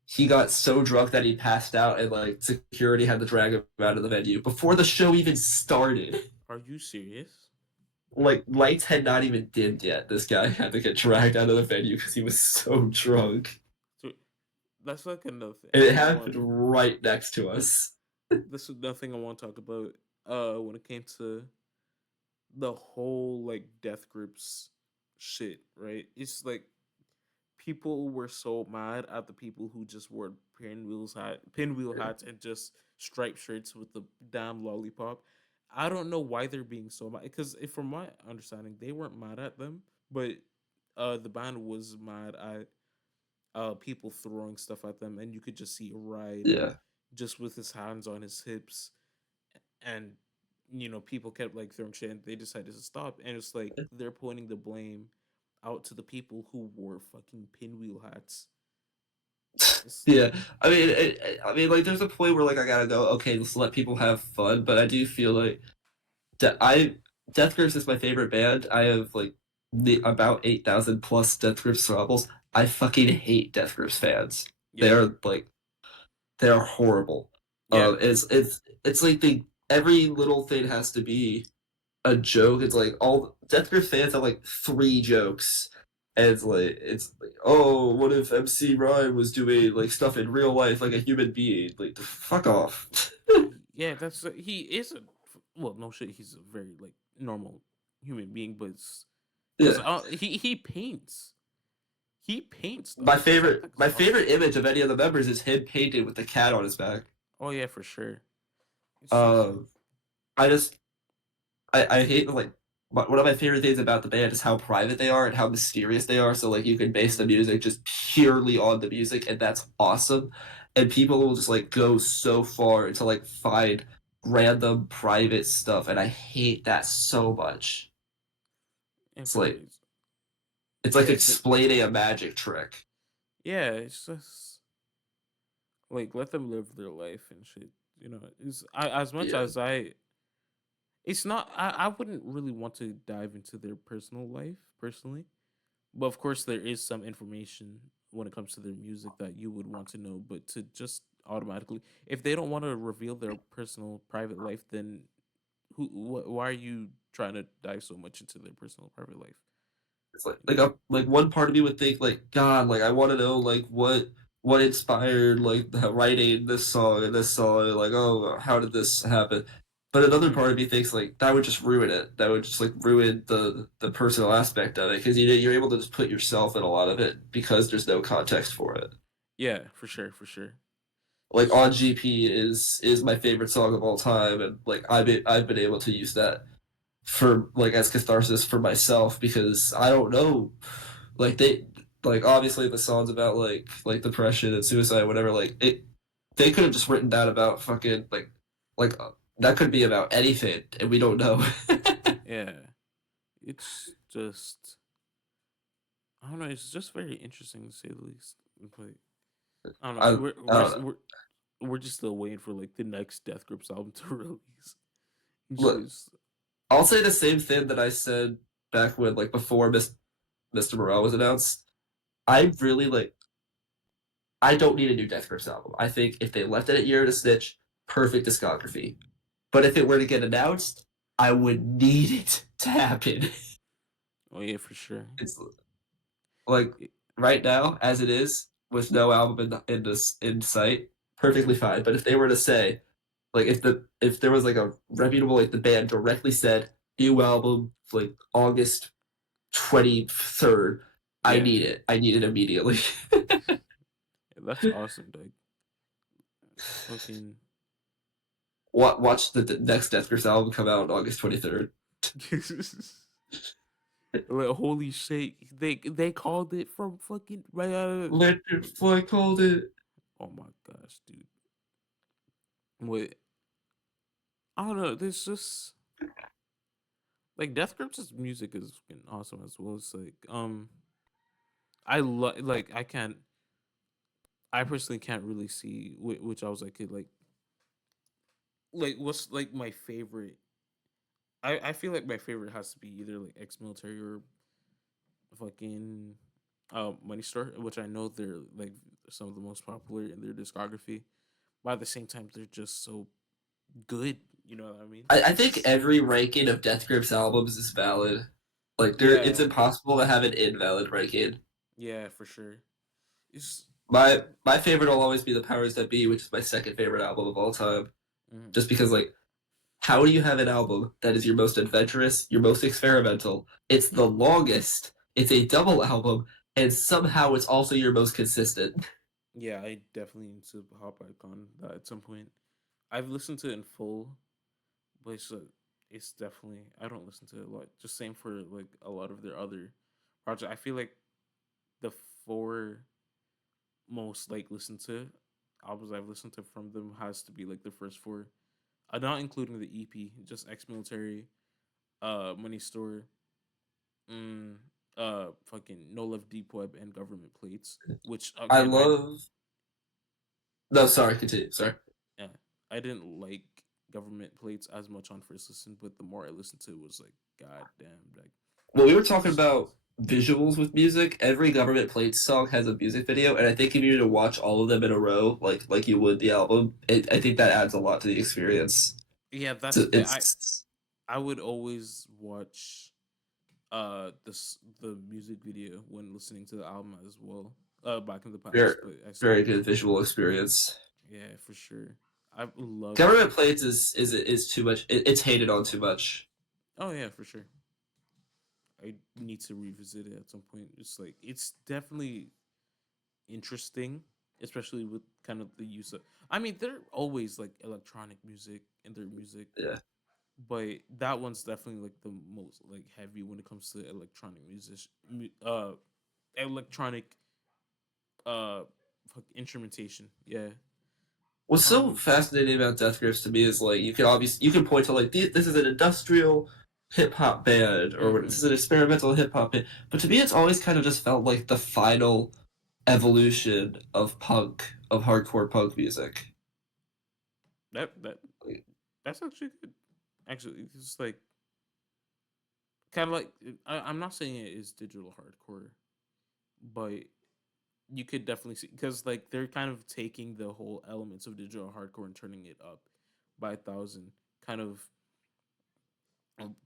he got so drunk that he passed out and like security had to drag him out of the venue before the show even started. Are you serious? Like lights had not even dimmed yet. This guy had to get dragged out of the venue because he was so drunk. So that's like another And it thing I happened want. right next to us. This is nothing I want to talk about. When it came to the whole like death grips shit, right? It's like people were so mad at the people who just wore pinwheel hats, and just striped shirts with the damn lollipop. I don't know why they're being so mad, because from my understanding, they weren't mad at them, but the band was mad at people throwing stuff at them, and you could just see Ride Yeah. just with his hands on his hips, and people kept like throwing shit, and they decided to stop, and it's like they're pointing the blame out to the people who wore fucking pinwheel hats. It's, Yeah, I mean, like, there's a point where like I gotta go. Okay, let's let people have fun, but I do feel like Death Grips is my favorite band. I have like the about 8,000 plus Death Grips albums. I fucking hate Death Grips fans. yeah, They're horrible. yeah, It's like every little thing has to be a joke. It's like all Death Grips fans have like three jokes. And it's like, oh, what if MC Ryan was doing like stuff in real life like a human being? Like, fuck off. yeah. That's he is a, well, no shit. He's a very like normal human being, but because Yeah. he paints. He paints stuff. My That favorite thing's my awesome. favorite image of any of the members is him painted with the cat on his back. Oh yeah, for sure. It's just Um, I just I hate like one of my favorite things about the band is how private they are and how mysterious they are. So like you can base the music just purely on the music, and that's awesome. And people will just like go so far to like find random private stuff, and I hate that so much. and It's for like it's- it's like yeah, explaining a magic trick. yeah. It's just like let them live their life and shit. As much Yeah. as it's not. I wouldn't really want to dive into their personal life personally, but of course there is some information when it comes to their music that you would want to know. But to just automatically, if they don't want to reveal their personal private life, then why are you trying to dive so much into their personal private life? It's like one part of me would think like God, like I want to know like what inspired like the writing this song and this song, like oh how did this happen? But another Mhm. part of me thinks like that would just ruin it. That would just like ruin the personal aspect of it because you're able to just put yourself in a lot of it because there's no context for it. Yeah, for sure, for sure. Like It's on just GP is my favorite song of all time, and like I've been able to use that for like as catharsis for myself because I don't know like like obviously the songs about like depression and suicide whatever like it they could have just written that about fucking like that could be about anything and we don't know. yeah. It's just I don't know. It's just very interesting to say the least. But I don't know. I don't know. We're just still waiting for like the next Death Grips album to release. It's Look, just I'll say the same thing that I said back when like before Mr. Morale was announced. I really like I don't need a new Death Grips album. I think if they left it at Year to Snitch, perfect discography. But if it were to get announced, I would need it to happen. oh yeah, for sure. It's like It- right now, as it is, with no album in sight, perfectly fine. But if they were to say, like, if there was like a reputable like the band directly said new album like August 23rd, I yeah, need it. I need it immediately. that's awesome, Doug. Fucking Watch the next Death Grips album come out on August 23rd. like, holy shit! They called it from fucking right out of. Lanternfly called it. Oh my gosh, dude. Wait, I don't know. There's just like Death Grips' music is fucking awesome as well. It's like I like I can't. I personally can't really see which I was like what's like my favorite. I feel like my favorite has to be either like ex-military or fucking Money Store, which I know they're like some of the most popular in their discography. But at the same time, they're just so good. You know what I mean? I think every ranking of Death Grips albums is valid. Like it's Yeah, impossible to have an invalid ranking. yeah, for sure. It's My favorite will always be The Powers That Be, which is my second favorite album of all time. mhm. Just because like how do you have an album that is your most adventurous, your most experimental? It's the longest. It's a double album, and somehow it's also your most consistent. Yeah, I definitely need to hop back on that at some point. I've listened to it in full, but it's definitely, I don't listen to it a lot. Just same for like a lot of their other projects. I feel like the four most like listened to albums I've listened to from them has to be like the first four, not including the EP, just Ex Military, Money Store, mm, fucking No Love Deep Web and Government Plates. Which I again, love. No, sorry, continue. Sorry. yeah, I didn't like Government Plates as much on first listen, but the more I listened to it was like, god damn, like Well, we were talking this about is visuals with music. Every Government Plates song has a music video, and I think if you were to watch all of them in a row, like you would the album, I think that adds a lot to the experience. yeah, that's the thing. It's I would always watch the music video when listening to the album as well. Back in the very past, but I very started, good visual experience. yeah, for sure. I love Government Plates is too much. It's hated on too much. Oh yeah, for sure. I need to revisit it at some point. It's like it's definitely interesting, especially with kind of the use of. I mean, they're always like electronic music in their music, Yeah. but that one's definitely like the most like heavy when it comes to electronic electronic uh instrumentation. Yeah. What's so Um. fascinating about Death Grips to me is like you can point to like this is an industrial hip hop band or this Mm-hmm. is an experimental hip hop band, but to me it's always kind of just felt like the final evolution of hardcore punk music. That Like, that's actually good. Actually, it's like kind of like I'm not saying it is digital hardcore, but you could definitely see because like they're kind of taking the whole elements of digital hardcore and turning it up by 1,000, kind of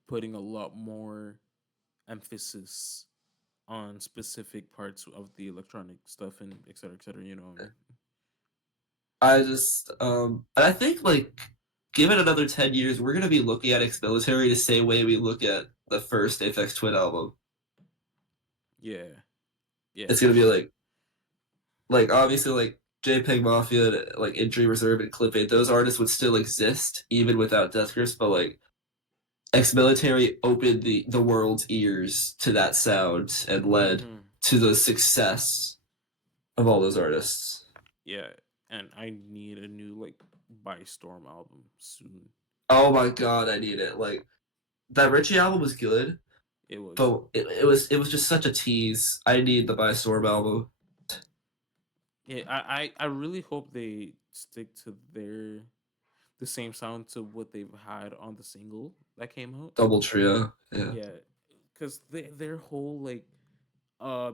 putting a lot more emphasis on specific parts of the electronic stuff and et cetera, et cetera. You know what I mean? I just and I think like give it another 10 years, we're gonna be looking at ex military the same way we look at the first Aphex Twin album. Yeah, yeah, It's for gonna be sure. like obviously like JPEG Mafia, like Injury Reserve and Clip 8, those artists would still exist even without Death Grips, but like ex-military opened the world's ears to that sound and led Hmm. to the success of all those artists. Yeah, and I need a new like By Storm album soon. Oh my god, I need it. Like that Richie album was good, It was. but it was just such a tease. I need the By Storm album. Yeah, I really hope they stick to the same sound to what they've had on the single that came out. Double trio. Yeah. Yeah, because their whole like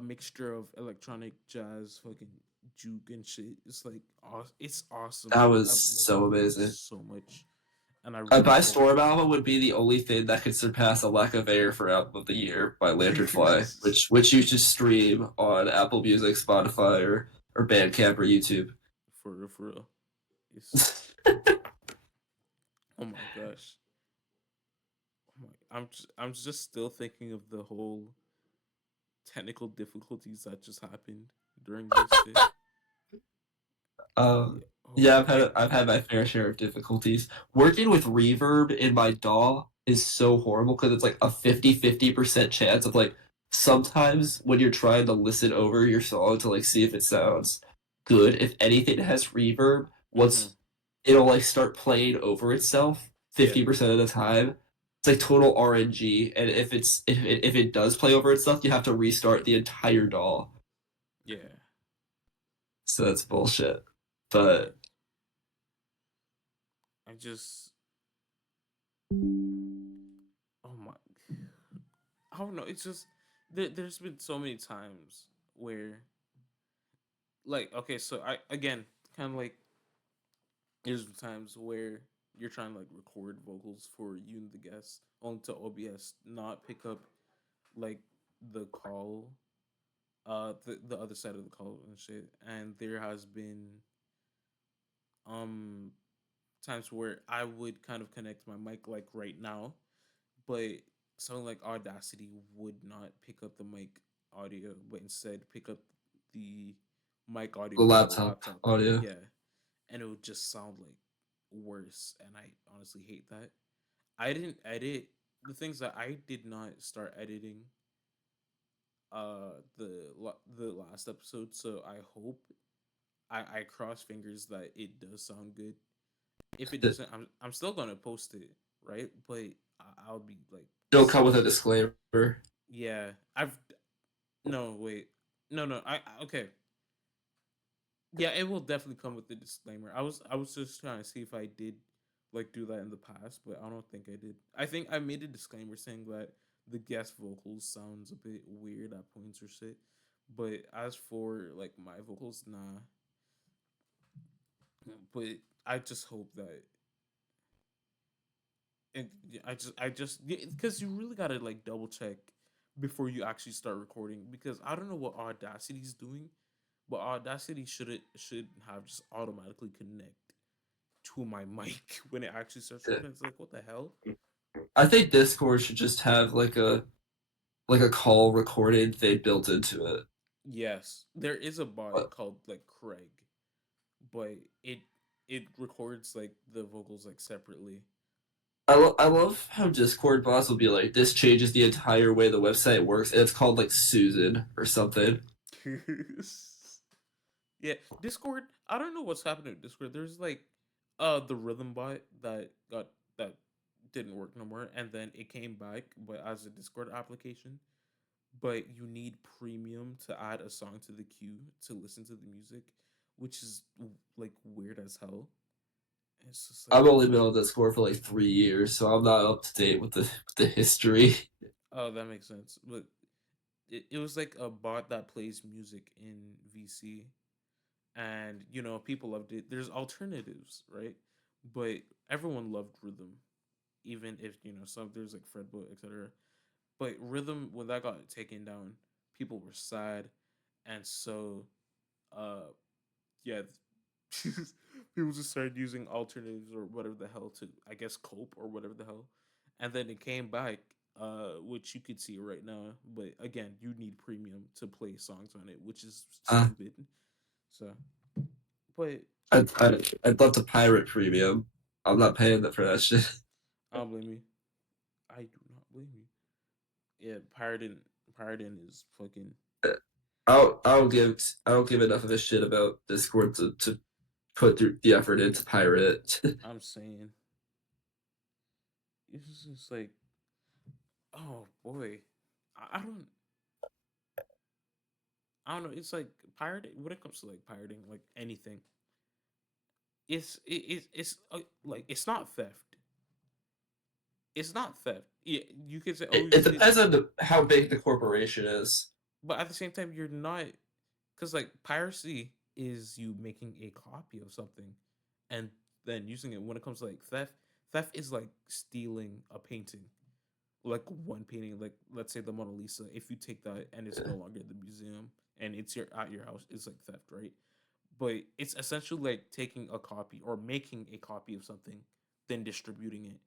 mixture of electronic jazz, fucking juke and shit, it's like it's awesome. That I was love so that album amazing. so much, and I A really By hope. Storm album would be the only thing that could surpass A Lack of Air for Album of the Year by Lanternfly, which you should stream on Apple Music, Spotify, or Bandcamp or YouTube. For real, it's oh my gosh. Oh my, I'm just still thinking of the whole technical difficulties that just happened during this shit. Um, Yeah. Oh, yeah, I I've had my fair share of difficulties. Working with reverb in my DAW is so horrible because it's like a 50-50% chance of like sometimes when you're trying to listen over your song to like see if it sounds good, if anything has reverb, mm-hmm. once it'll like start playing over itself Yeah. 50% of the time. It's like total RNG, and if it does play over itself, you have to restart the entire DAW. Yeah. So that's bullshit. Yeah. But I just oh my I don't know. It's just there's been so many times where like okay, so I again kind of like there's times where you're trying to like record vocals for you and the guest onto OBS, not pick up like the call, the other side of the call and shit. And there has been um times where I would kind of connect my mic like right now, but something like Audacity would not pick up the mic audio, but instead pick up the mic audio the from the laptop laptop. audio. Yeah, and it would just sound like worse, and I honestly hate that. I didn't edit the things that I did not start editing the last episode, so I hope I cross fingers that it does sound good. If it doesn't, I'm still gonna post it, right? But I'll be like It'll come with a saying, disclaimer. yeah, I've no wait, no, okay, yeah, it will definitely come with the disclaimer. I was just trying to see if I did like do that in the past, but I don't think I did. I think I made a disclaimer saying that the guest vocals sounds a bit weird at points or shit. But as for like my vocals, nah. But I just hope that and I just because you really gotta like double check before you actually start recording because I don't know what Audacity's doing, but Audacity should have just automatically connect to my mic when it actually starts Yeah. recording. It's like what the hell? I think Discord should just have like a call recorded they built into it. Yes, there is a bot But called like Craig, but it records like the vocals like separately. I love how Discord bots will be like, this changes the entire way the website works, and it's called like Susan or something. Yeah, Discord. I don't know what's happening with Discord. There's like the rhythm bot that didn't work no more, and then it came back, but as a Discord application. But you need premium to add a song to the queue to listen to the music, which is like weird as hell. It's just like I've only been on Discord for like 3 years, so I'm not up to date with the history. oh, that makes sense. But it was like a bot that plays music in VC, and people loved it. There's alternatives, right? But everyone loved rhythm, even if some there's like fretboard, etc. But rhythm when that got taken down, people were sad, and so uh yeah, people just started using alternatives or whatever the hell to, I guess, cope or whatever the hell, and then it came back, which you could see right now. But again, you need premium to play songs on it, which is Uh, stupid. So, but I'd love to pirate premium. I'm not paying for that shit. I don't blame you. I do not blame you. Yeah, pirating is fucking. I don't give enough of a shit about Discord to put through the effort into pirate it. I'm saying it's just like, oh boy, I don't. I don't know. It's like pirating. When it comes to like pirating, like anything, it's like it's not theft. It's not theft. Yeah, you could say, oh, It you did, depends on how big the corporation is. but at the same time, you're not, because like piracy is you making a copy of something, and then using it. When it comes to like theft is like stealing a painting, like one painting, like let's say the Mona Lisa. If you take that and it's no longer in the museum and it's at your house, it's like theft, right? But it's essentially like taking a copy or making a copy of something, then distributing it.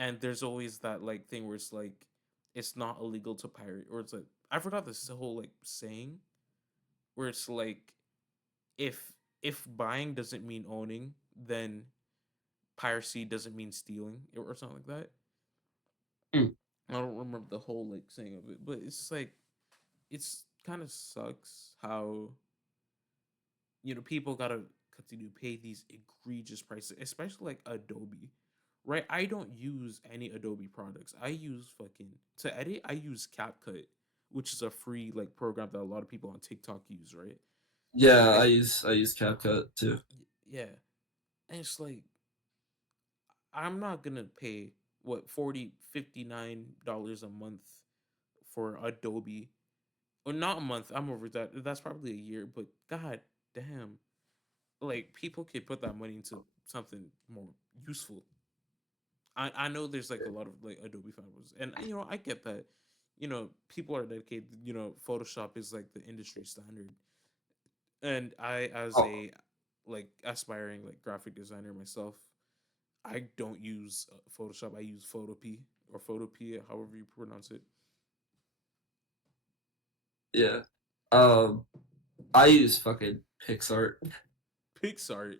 And there's always that like thing where it's like it's not illegal to pirate, or it's like I forgot this whole like saying where it's like if if buying doesn't mean owning, then piracy doesn't mean stealing or something like that. Mm. I don't remember the whole like saying of it, but it's like it's kind of sucks how people gotta continue to pay these egregious prices, especially like Adobe, right? I don't use any Adobe products. I use fucking to edit. I use CapCut, which is a free like program that a lot of people on TikTok use, right? Yeah, And I use CapCut too. yeah, and it's like I'm not gonna pay what 40 $59 a month for Adobe, or not a month. I'm over that. That's probably a year, but god damn, like people could put that money into something more useful. I know there's like a lot of like Adobe founders, and I get that. People are dedicated. Photoshop is like the industry standard, and I, as Oh, a like aspiring like graphic designer myself, I don't use Photoshop. I use Photopea or Photopea, however you pronounce it. yeah. Um, I use fucking PixArt. Pixart.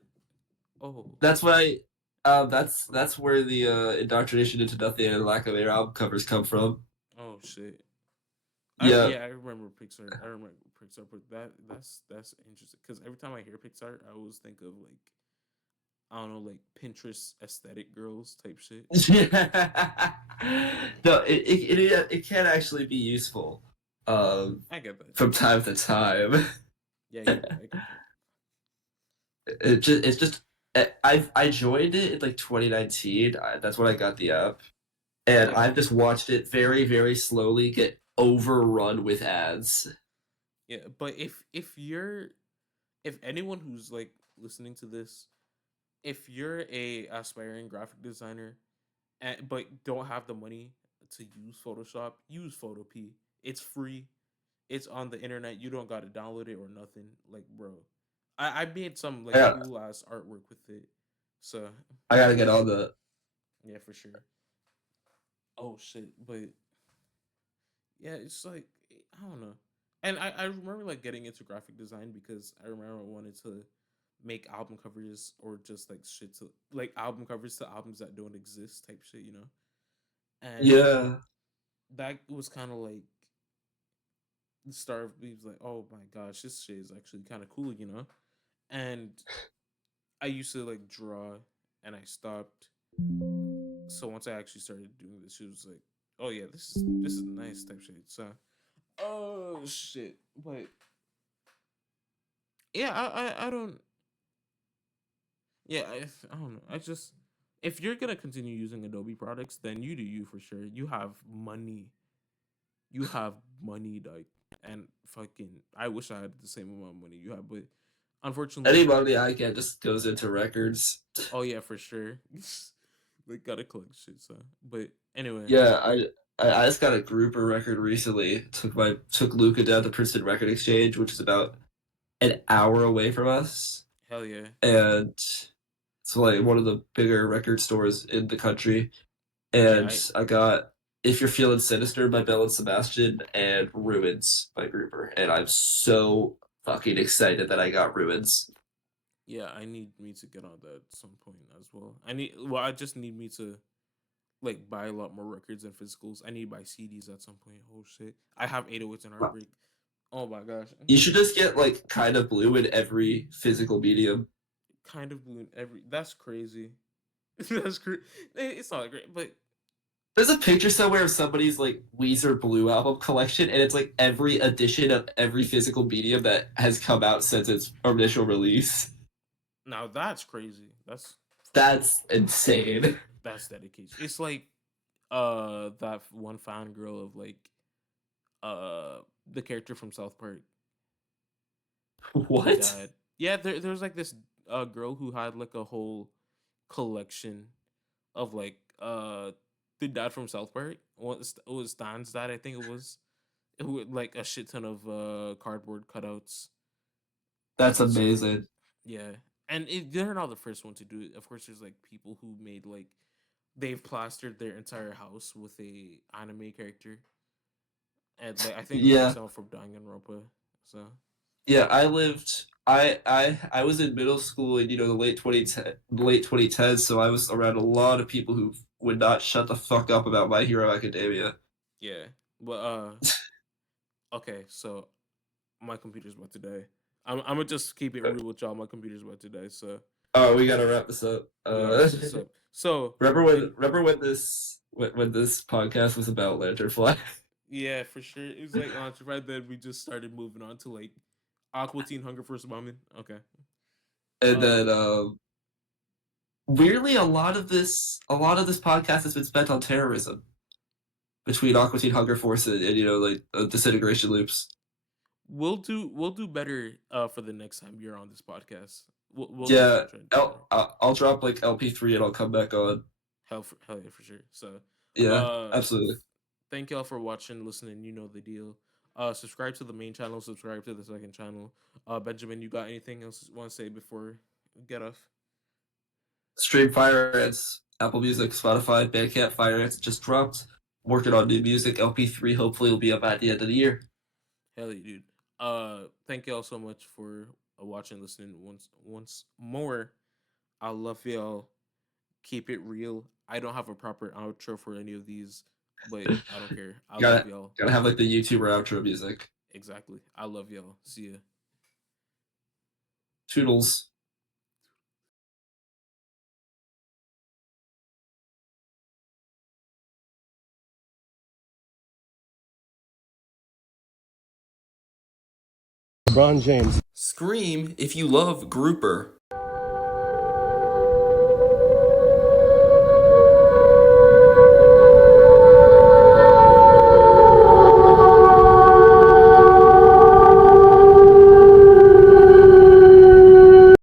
Oh, That's why. That's where the indoctrination into nothing and lack of air album covers come from. Oh shit. Yeah, Yeah, I remember Pixar. I remember Pixar, but that's interesting because every time I hear Pixar, I always think of like I don't know, like Pinterest aesthetic girls type shit. yeah. No, it can actually be useful, I get that. from time to time. Yeah, yeah, I get that. It's just I joined it in like 2019. That's when I got the app, and Yeah, I've just watched it very very slowly get overrun with ads. yeah. But if anyone who's like listening to this, if you're a aspiring graphic designer but don't have the money to use Photoshop, use Photopea. It's free. It's on the internet. You don't got to download it or nothing. Like, bro, I made some I like got cool ass artwork with it. So I gotta get on the. yeah, for sure. Oh shit, but yeah, it's like I don't know. And I remember like getting into graphic design because I remember I wanted to make album covers or just like shit to like album covers to albums that don't exist type shit, you know. And Yeah. that was kind of like the start of me was like, oh my gosh, this shit is actually kind of cool, you know. And I used to like draw, and I stopped. So once I actually started doing this, it was like, oh yeah, this is nice type shit. So, oh shit, but yeah, I don't. Yeah, I don't know. I just if you're gonna continue using Adobe products, then you do you for sure. You have money. You have money, like, and fucking. I wish I had the same amount of money you have, but Any unfortunately, money I get just goes into records. oh yeah, for sure. Like gotta collect shit, so. But anyway, Yeah, I just got a grouper record recently. Took Luca down to Princeton Record Exchange, which is about an hour away from us, hell yeah, and it's like one of the bigger record stores in the country. yeah. And I got If You're Feeling Sinister by Bell and Sebastian and Ruins by Grouper, and I'm so fucking excited that I got Ruins. Yeah, I need me to get on that at some point as well. Well, I just need me to like buy a lot more records and physicals. I need to buy CDs at some point. Oh shit, I have 808s and Heartbreak. Oh my gosh, You should just get like Kind of Blue in every physical medium. kind of blue in every. That's crazy. That's crazy. It's not great, but There's a picture somewhere of somebody's like Weezer Blue album collection, and it's like every edition of every physical medium that has come out since its initial release. now that's crazy. That's fucking. That's insane. That's dedication. It's like that one fan girl of like the character from South Park, the What? dad. Yeah, there was like this girl who had like a whole collection of like the dad from South Park. It was Stan's dad, I think it was. It was like a shit ton of cardboard cutouts. That's So amazing. yeah, and they're not the first one to do it. Of course, there's like people who made like they've plastered their entire house with a anime character, and like I think it was like Yeah. someone from Danganronpa. So Yeah, I lived I was in middle school in, the late 2010s, so I was around a lot of people who would not shut the fuck up about My Hero Academia. yeah, but okay, so my computer's about to die. I'm gonna just keep it real with y'all. My computer's about to die, so Oh, we gotta wrap this up. we gotta wrap this up. So thank Remember when this podcast was about Lanternfly? yeah, for sure. It was like right then we just started moving on to like Aqua Teen Hunger Force Bombing. Okay. And Uh then weirdly a lot of this podcast has been spent on terrorism between Aqua Teen Hunger Force and like disintegration loops. we'll do better for the next time you're on this podcast. We'll Yeah, definitely try to do better. I'll drop like LP3 and I'll come back on. Hell yeah, for sure. So Yeah, uh absolutely. thank y'all for watching, listening. You know the deal. Subscribe to the main channel, subscribe to the second channel. Benjamin, you got anything else you want to say before we get off? Stream Fire Ants, Apple Music, Spotify, Bandcamp, Fire Ants just dropped. Working on new music. LP3 hopefully will be up at the end of the year. Hell yeah, dude. Thank y'all so much for watching, listening once more. I love y'all. keep it real. I don't have a proper outro for any of these, but I don't care. I love Gotta y'all. gotta have like the YouTuber outro music. Exactly. I love y'all. See ya. Toodles. LeBron James. Scream if you love Grouper.